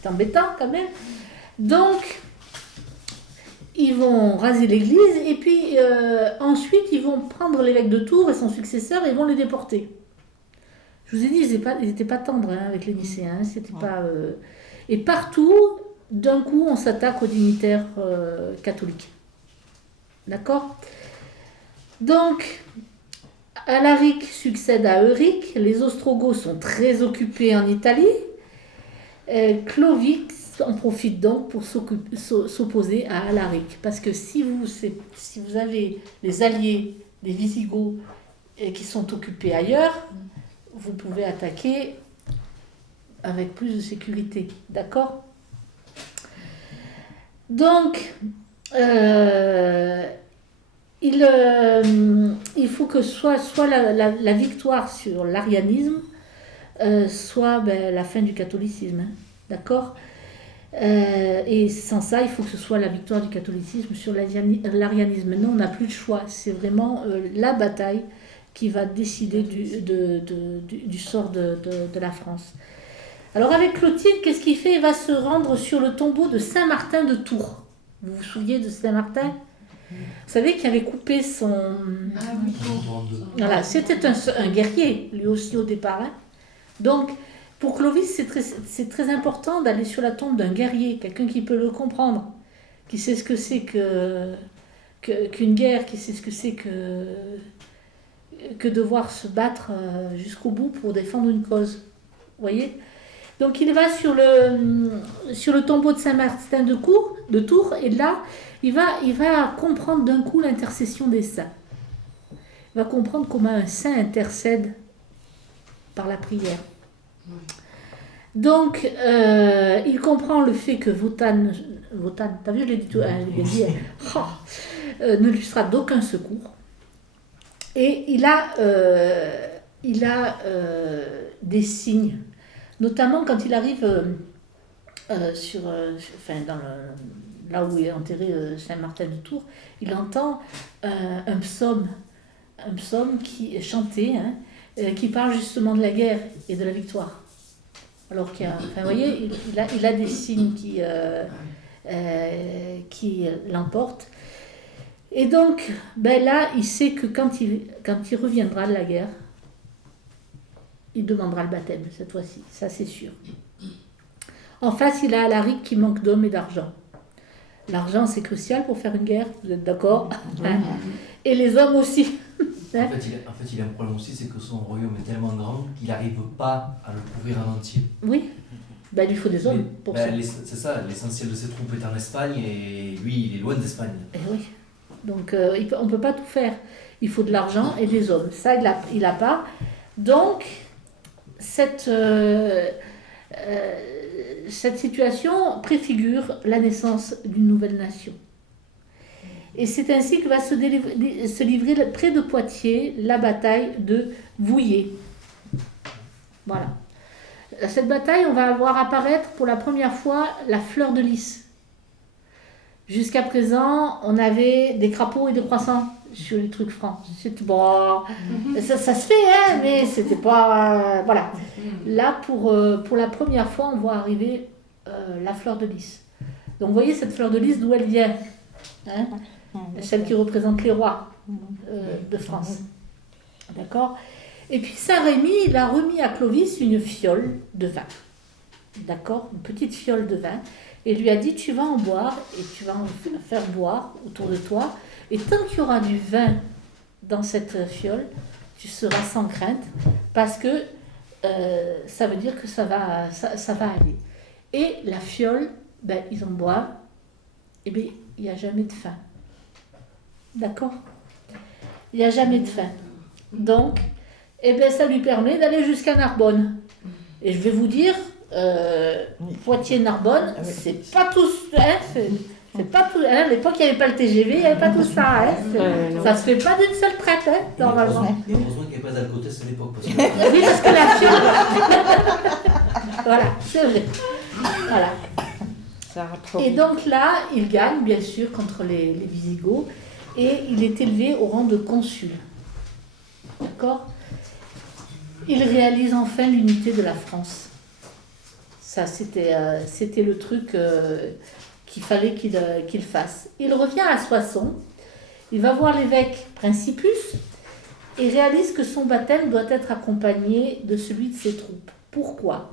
C'est embêtant quand même. Donc, ils vont raser l'église et puis ensuite ils vont prendre l'évêque de Tours et son successeur et ils vont les déporter. Je vous ai dit, ils n'étaient pas tendres hein, avec les Nicéens. C'était pas, Et partout... d'un coup, on s'attaque aux dignitaires catholiques. D'accord ? Donc, Alaric succède à Euric. Les Ostrogoths sont très occupés en Italie. Clovis en profite donc pour s'opposer à Alaric. Parce que si vous avez les alliés des Visigoths qui sont occupés ailleurs, vous pouvez attaquer avec plus de sécurité. D'accord ? Donc, il faut que soit la victoire sur l'arianisme, soit la fin du catholicisme. Hein, d'accord ? Et sans ça, il faut que ce soit la victoire du catholicisme sur l'arianisme. Non, on n'a plus le choix. C'est vraiment la bataille qui va décider du sort de la France. Alors avec Clotilde, qu'est-ce qu'il fait ? Il va se rendre sur le tombeau de Saint-Martin de Tours. Vous vous souvenez de Saint-Martin ? Vous savez qu'il avait coupé son... Voilà, c'était un guerrier, lui aussi au départ. Hein. Donc, pour Clovis, c'est très important d'aller sur la tombe d'un guerrier, quelqu'un qui peut le comprendre, qui sait ce que c'est qu'une guerre, qui sait ce que c'est que devoir se battre jusqu'au bout pour défendre une cause. Vous voyez ? Donc il va sur le tombeau de Saint-Martin de Tours, et là, il va comprendre d'un coup l'intercession des saints. Il va comprendre comment un saint intercède par la prière. Donc, il comprend le fait que Wotan, t'as vu, je l'ai dit tout, ne lui sera d'aucun secours. Et il a des signes, notamment quand il arrive là où est enterré Saint-Martin de Tours, il entend un psaume qui est chanté, qui parle justement de la guerre et de la victoire. Alors qu'il y a, vous voyez, il a des signes qui l'emportent. Et donc, là, il sait que quand il reviendra de la guerre, il demandera le baptême, cette fois-ci. Ça, c'est sûr. En face, il a Alaric qui manque d'hommes et d'argent. L'argent, c'est crucial pour faire une guerre, vous êtes d'accord? Et les hommes aussi. En fait, il a un problème aussi, c'est que son royaume est tellement grand qu'il n'arrive pas à le couvrir en entier. Oui, il lui faut des hommes pour ça. C'est ça, l'essentiel de ses troupes est en Espagne et lui, il est loin d'Espagne. Et oui, donc on ne peut pas tout faire. Il faut de l'argent et des hommes. Ça, il n'a pas. Donc, cette situation préfigure la naissance d'une nouvelle nation. Et c'est ainsi que va se livrer près de Poitiers la bataille de Vouillers. Voilà. À cette bataille, on va voir apparaître pour la première fois la fleur de lys. Jusqu'à présent, on avait des crapauds et des croissants sur les trucs francs. Bon, ça se fait, hein, mais c'était pas... voilà. Là, pour la première fois, on voit arriver la fleur de lys. Donc, vous voyez cette fleur de lys, d'où elle vient, hein, celle qui représente les rois de France. D'accord? Et puis Saint-Rémy, il a remis à Clovis une fiole de vin. D'accord? Une petite fiole de vin. Et lui a dit, tu vas en boire et tu vas en faire boire autour de toi. Et tant qu'il y aura du vin dans cette fiole, tu seras sans crainte parce que ça veut dire que ça va aller. Et la fiole, ils en boivent, et bien il n'y a jamais de faim. D'accord? Il n'y a jamais de faim. Donc, ça lui permet d'aller jusqu'à Narbonne. Et je vais vous dire, Poitiers-Narbonne, c'est pas tout... c'est pas tout. À l'époque, il n'y avait pas le TGV, il n'y avait pas tout ça. Ça se fait pas d'une seule traite, normalement. Heureusement qu'il n'y avait pas d'alcotest à l'époque. Oui, parce que la fiole... voilà, c'est vrai. Voilà. Et donc là, il gagne, bien sûr, contre les Visigoths, et il est élevé au rang de consul. D'accord? Il réalise enfin l'unité de la France. Ça, c'était le truc qu'il fallait qu'il fasse. Il revient à Soissons, il va voir l'évêque Principus et réalise que son baptême doit être accompagné de celui de ses troupes. Pourquoi?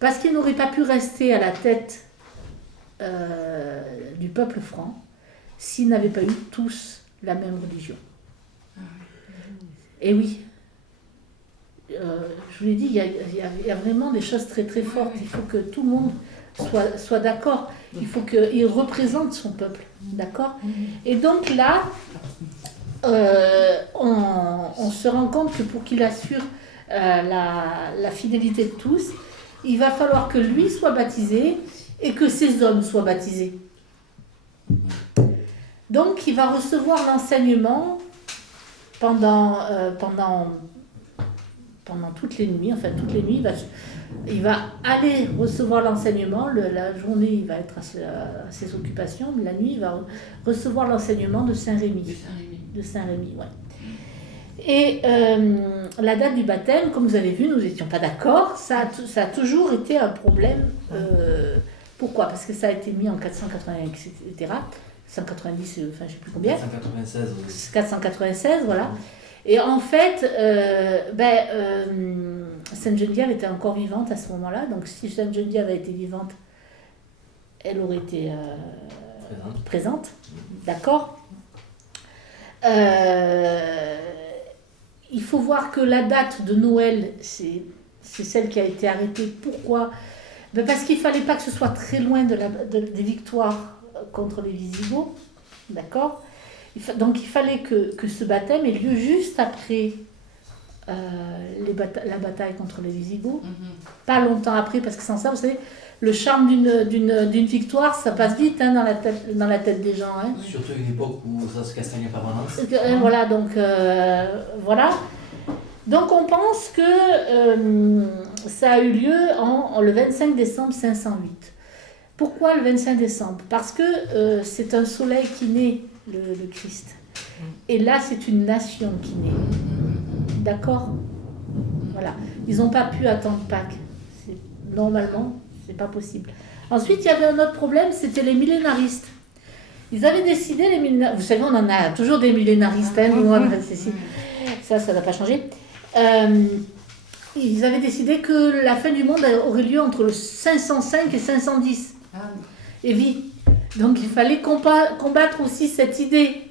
Parce qu'il n'aurait pas pu rester à la tête du peuple franc s'ils n'avaient pas eu tous la même religion. Et oui, je vous l'ai dit, il y a vraiment des choses très très fortes. Il faut que tout le monde soit d'accord. Il faut qu'il représente son peuple. D'accord? Et donc là, on se rend compte que pour qu'il assure la fidélité de tous, il va falloir que lui soit baptisé et que ses hommes soient baptisés. Donc il va recevoir l'enseignement pendant toutes les nuits, il va aller recevoir l'enseignement, la journée il va être à ses occupations, mais la nuit il va recevoir l'enseignement de Saint-Rémy. De Saint-Rémy, ouais. Et la date du baptême, comme vous avez vu, nous n'étions pas d'accord, ça a toujours été un problème. Pourquoi? Parce que ça a été mis en 480, etc. 190, enfin je ne sais plus combien. 496. Oui. 496, voilà. Et en fait, Sainte Geneviève était encore vivante à ce moment-là. Donc si Sainte Geneviève a été vivante, elle aurait été présente. D'accord. Il faut voir que la date de Noël, c'est c'est celle qui a été arrêtée. Pourquoi? Parce qu'il ne fallait pas que ce soit très loin des victoires contre les Visigoths. D'accord? Donc il fallait que ce baptême ait lieu juste après la bataille contre les Visigoths. Pas longtemps après, parce que sans ça, vous savez, le charme d'une victoire, ça passe vite dans la tête des gens. Hein. Surtout à une époque où ça se castagne en permanence. Voilà, donc voilà. Donc on pense que ça a eu lieu le 25 décembre 508. Pourquoi le 25 décembre? Parce que c'est un soleil qui naît, le Christ. Et là, c'est une nation qui naît. D'accord? Voilà. Ils n'ont pas pu attendre Pâques. Normalement, c'est pas possible. Ensuite, il y avait un autre problème, c'était les millénaristes. Ils avaient décidé, vous savez, on en a toujours des millénaristes, hein, ça n'a pas changé. Ils avaient décidé que la fin du monde aurait lieu entre le 505 et 510. Et vie. Donc il fallait combattre aussi cette idée.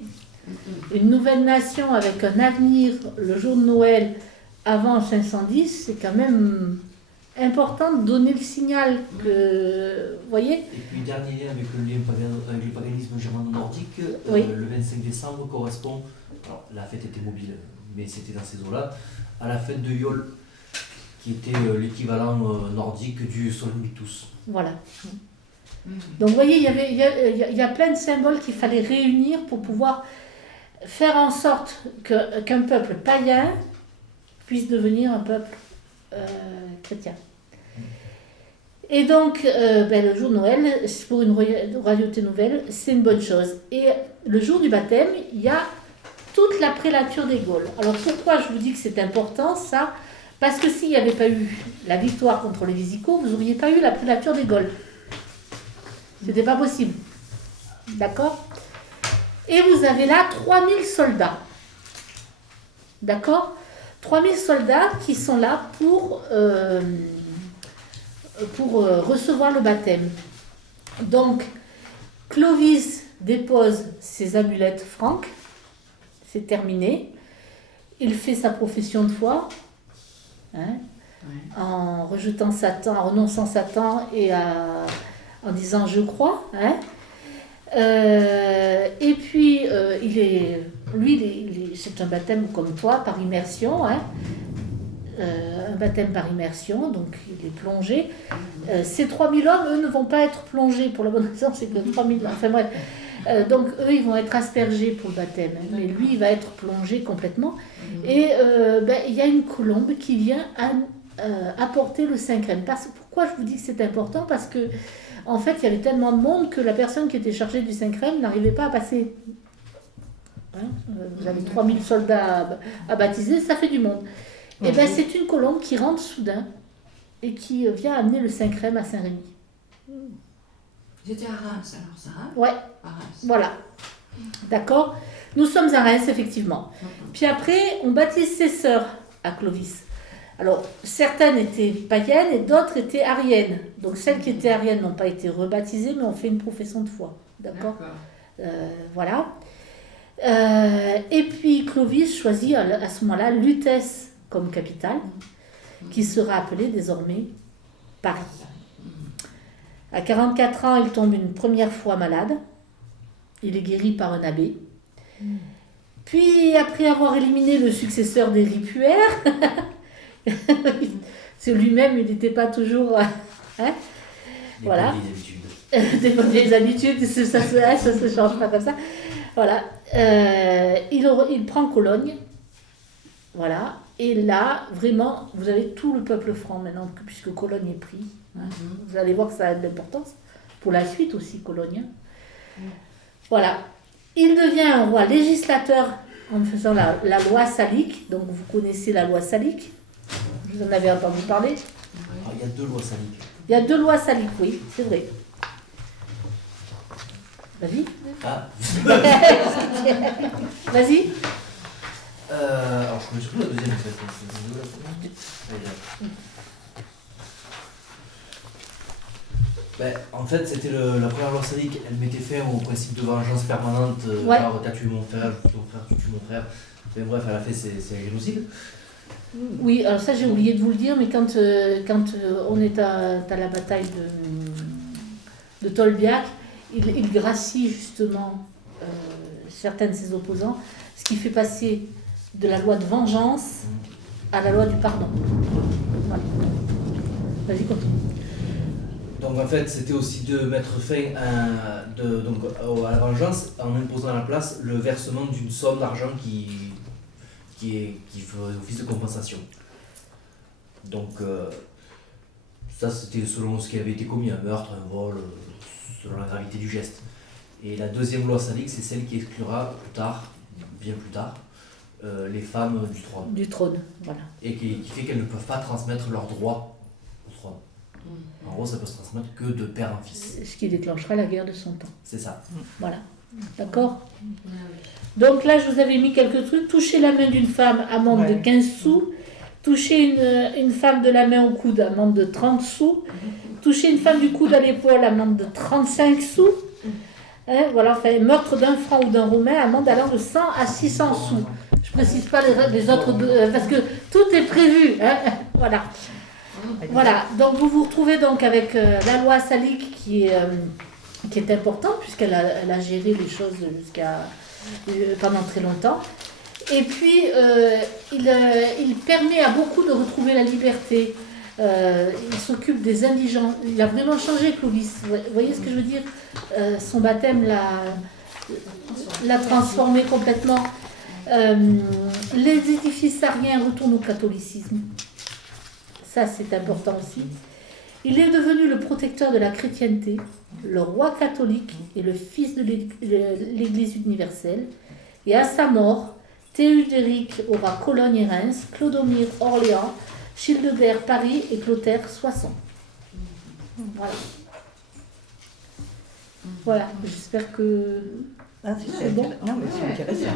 Une nouvelle nation avec un avenir, le jour de Noël, avant 510, c'est quand même important de donner le signal que, vous voyez. Et puis dernier lien avec le paganisme germano-nordique, oui. Le 25 décembre correspond, alors la fête était mobile, mais c'était dans ces eaux-là, à la fête de Yule, qui était l'équivalent nordique du Sol Invictus. Voilà. Donc vous voyez, il y a plein de symboles qu'il fallait réunir pour pouvoir faire en sorte qu'un peuple païen puisse devenir un peuple chrétien. Et donc, le jour de Noël, pour une royauté nouvelle, c'est une bonne chose. Et le jour du baptême, il y a toute la prélature des Gaules. Alors pourquoi je vous dis que c'est important ça? Parce que s'il n'y avait pas eu la victoire contre les Visigoths, vous n'auriez pas eu la prélature des Gaules. C'était pas possible. D'accord? Et vous avez là 3000 soldats. D'accord? 3000 soldats qui sont là pour recevoir le baptême. Donc, Clovis dépose ses amulettes franques. C'est terminé. Il fait sa profession de foi. Hein, en rejetant Satan, en renonçant Satan et en disant je crois. Hein. Et puis, c'est un baptême comme toi, par immersion. Hein. Un baptême par immersion, donc il est plongé. Ces 3000 hommes, eux, ne vont pas être plongés, pour la bonne raison, c'est que 3000... Enfin bref. Donc eux, ils vont être aspergés pour le baptême. Hein, mais lui, il va être plongé complètement. Et il y a une colombe qui vient apporter le Saint-Crème. Pourquoi je vous dis que c'est important? Parce que en fait, il y avait tellement de monde que la personne qui était chargée du Saint-Crème n'arrivait pas à passer. Hein, vous avez 3000 soldats à baptiser, ça fait du monde. Et bien, c'est une colombe qui rentre soudain et qui vient amener le Saint-Crème à Saint-Rémy. J'étais à Reims alors, ça, hein? Ouais, à Reims. Voilà. D'accord? Nous sommes à Reims, effectivement. Puis après, on baptise ses sœurs à Clovis. Alors, certaines étaient païennes et d'autres étaient ariennes. Donc, celles qui étaient ariennes n'ont pas été rebaptisées, mais ont fait une profession de foi. D'accord? Voilà. Et puis, Clovis choisit à ce moment-là Lutèce comme capitale, qui sera appelée désormais Paris. À 44 ans, il tombe une première fois malade. Il est guéri par un abbé. Puis, après avoir éliminé le successeur des Ripuaires, c'est lui-même, il n'était pas toujours... Hein, voilà. Des bonnes vieilles habitudes, ça se change pas comme ça. Voilà. Il prend Cologne. Voilà. Et là, vraiment, vous avez tout le peuple franc maintenant, puisque Cologne est pris. Hein. Vous allez voir que ça a de l'importance. Pour la suite aussi, Cologne. Voilà. Il devient un roi législateur en faisant la loi salique. Donc, vous connaissez la loi salique. Vous en avez entendu parler. Il y a 2 lois saliques. Il y a 2 lois saliques, oui, c'est vrai. Vas-y. Ah. Vas-y. Alors, je connais surtout la deuxième en fait. En fait, c'était la première loi salique. Elle mettait fin au principe de vengeance permanente. T'as tué mon frère, ton frère, tu tues mon frère. Bref, elle a fait c'est un génocide. Oui, alors ça j'ai oublié de vous le dire, mais quand on est à la bataille de Tolbiac, il gracie justement certains de ses opposants, ce qui fait passer de la loi de vengeance à la loi du pardon. Voilà. Vas-y, continue. Donc en fait, c'était aussi de mettre fin à la vengeance en imposant à la place le versement d'une somme d'argent qui fait office de compensation. Donc ça, c'était selon ce qui avait été commis, un meurtre, un vol, selon la gravité du geste. Et la deuxième loi salique, c'est celle qui exclura bien plus tard, les femmes du trône. Du trône, voilà. Et qui fait qu'elles ne peuvent pas transmettre leurs droits au trône. En gros, ça peut se transmettre que de père en fils. Ce qui déclenchera la guerre de 100 ans. C'est ça. Voilà. D'accord ? Donc là, je vous avais mis quelques trucs. Toucher la main d'une femme, amende de 15 sous. Toucher une femme de la main au coude, amende de 30 sous. Toucher une femme du coude à l'épaule, amende de 35 sous. Hein, voilà, enfin, meurtre d'un franc ou d'un romain, amende allant de 100 à 600 sous. Je ne précise pas les autres, parce que tout est prévu. Hein, voilà. Voilà, donc vous vous retrouvez donc avec la loi salique qui est importante, puisqu'elle a géré les choses pendant très longtemps. Et puis, il permet à beaucoup de retrouver la liberté. Il s'occupe des indigents. Il a vraiment changé, Clovis. Vous voyez ce que je veux dire ? Son baptême l'a transformé complètement. Les édifices ariens retournent au catholicisme. Ça, c'est important aussi. Il est devenu le protecteur de la chrétienté, le roi catholique et le fils de l'Église universelle. Et à sa mort, Théodéric aura Cologne et Reims, Clodomir Orléans, Childebert Paris et Clotaire Soissons. Voilà. Voilà, j'espère que c'est bon. Non, mais c'est intéressant.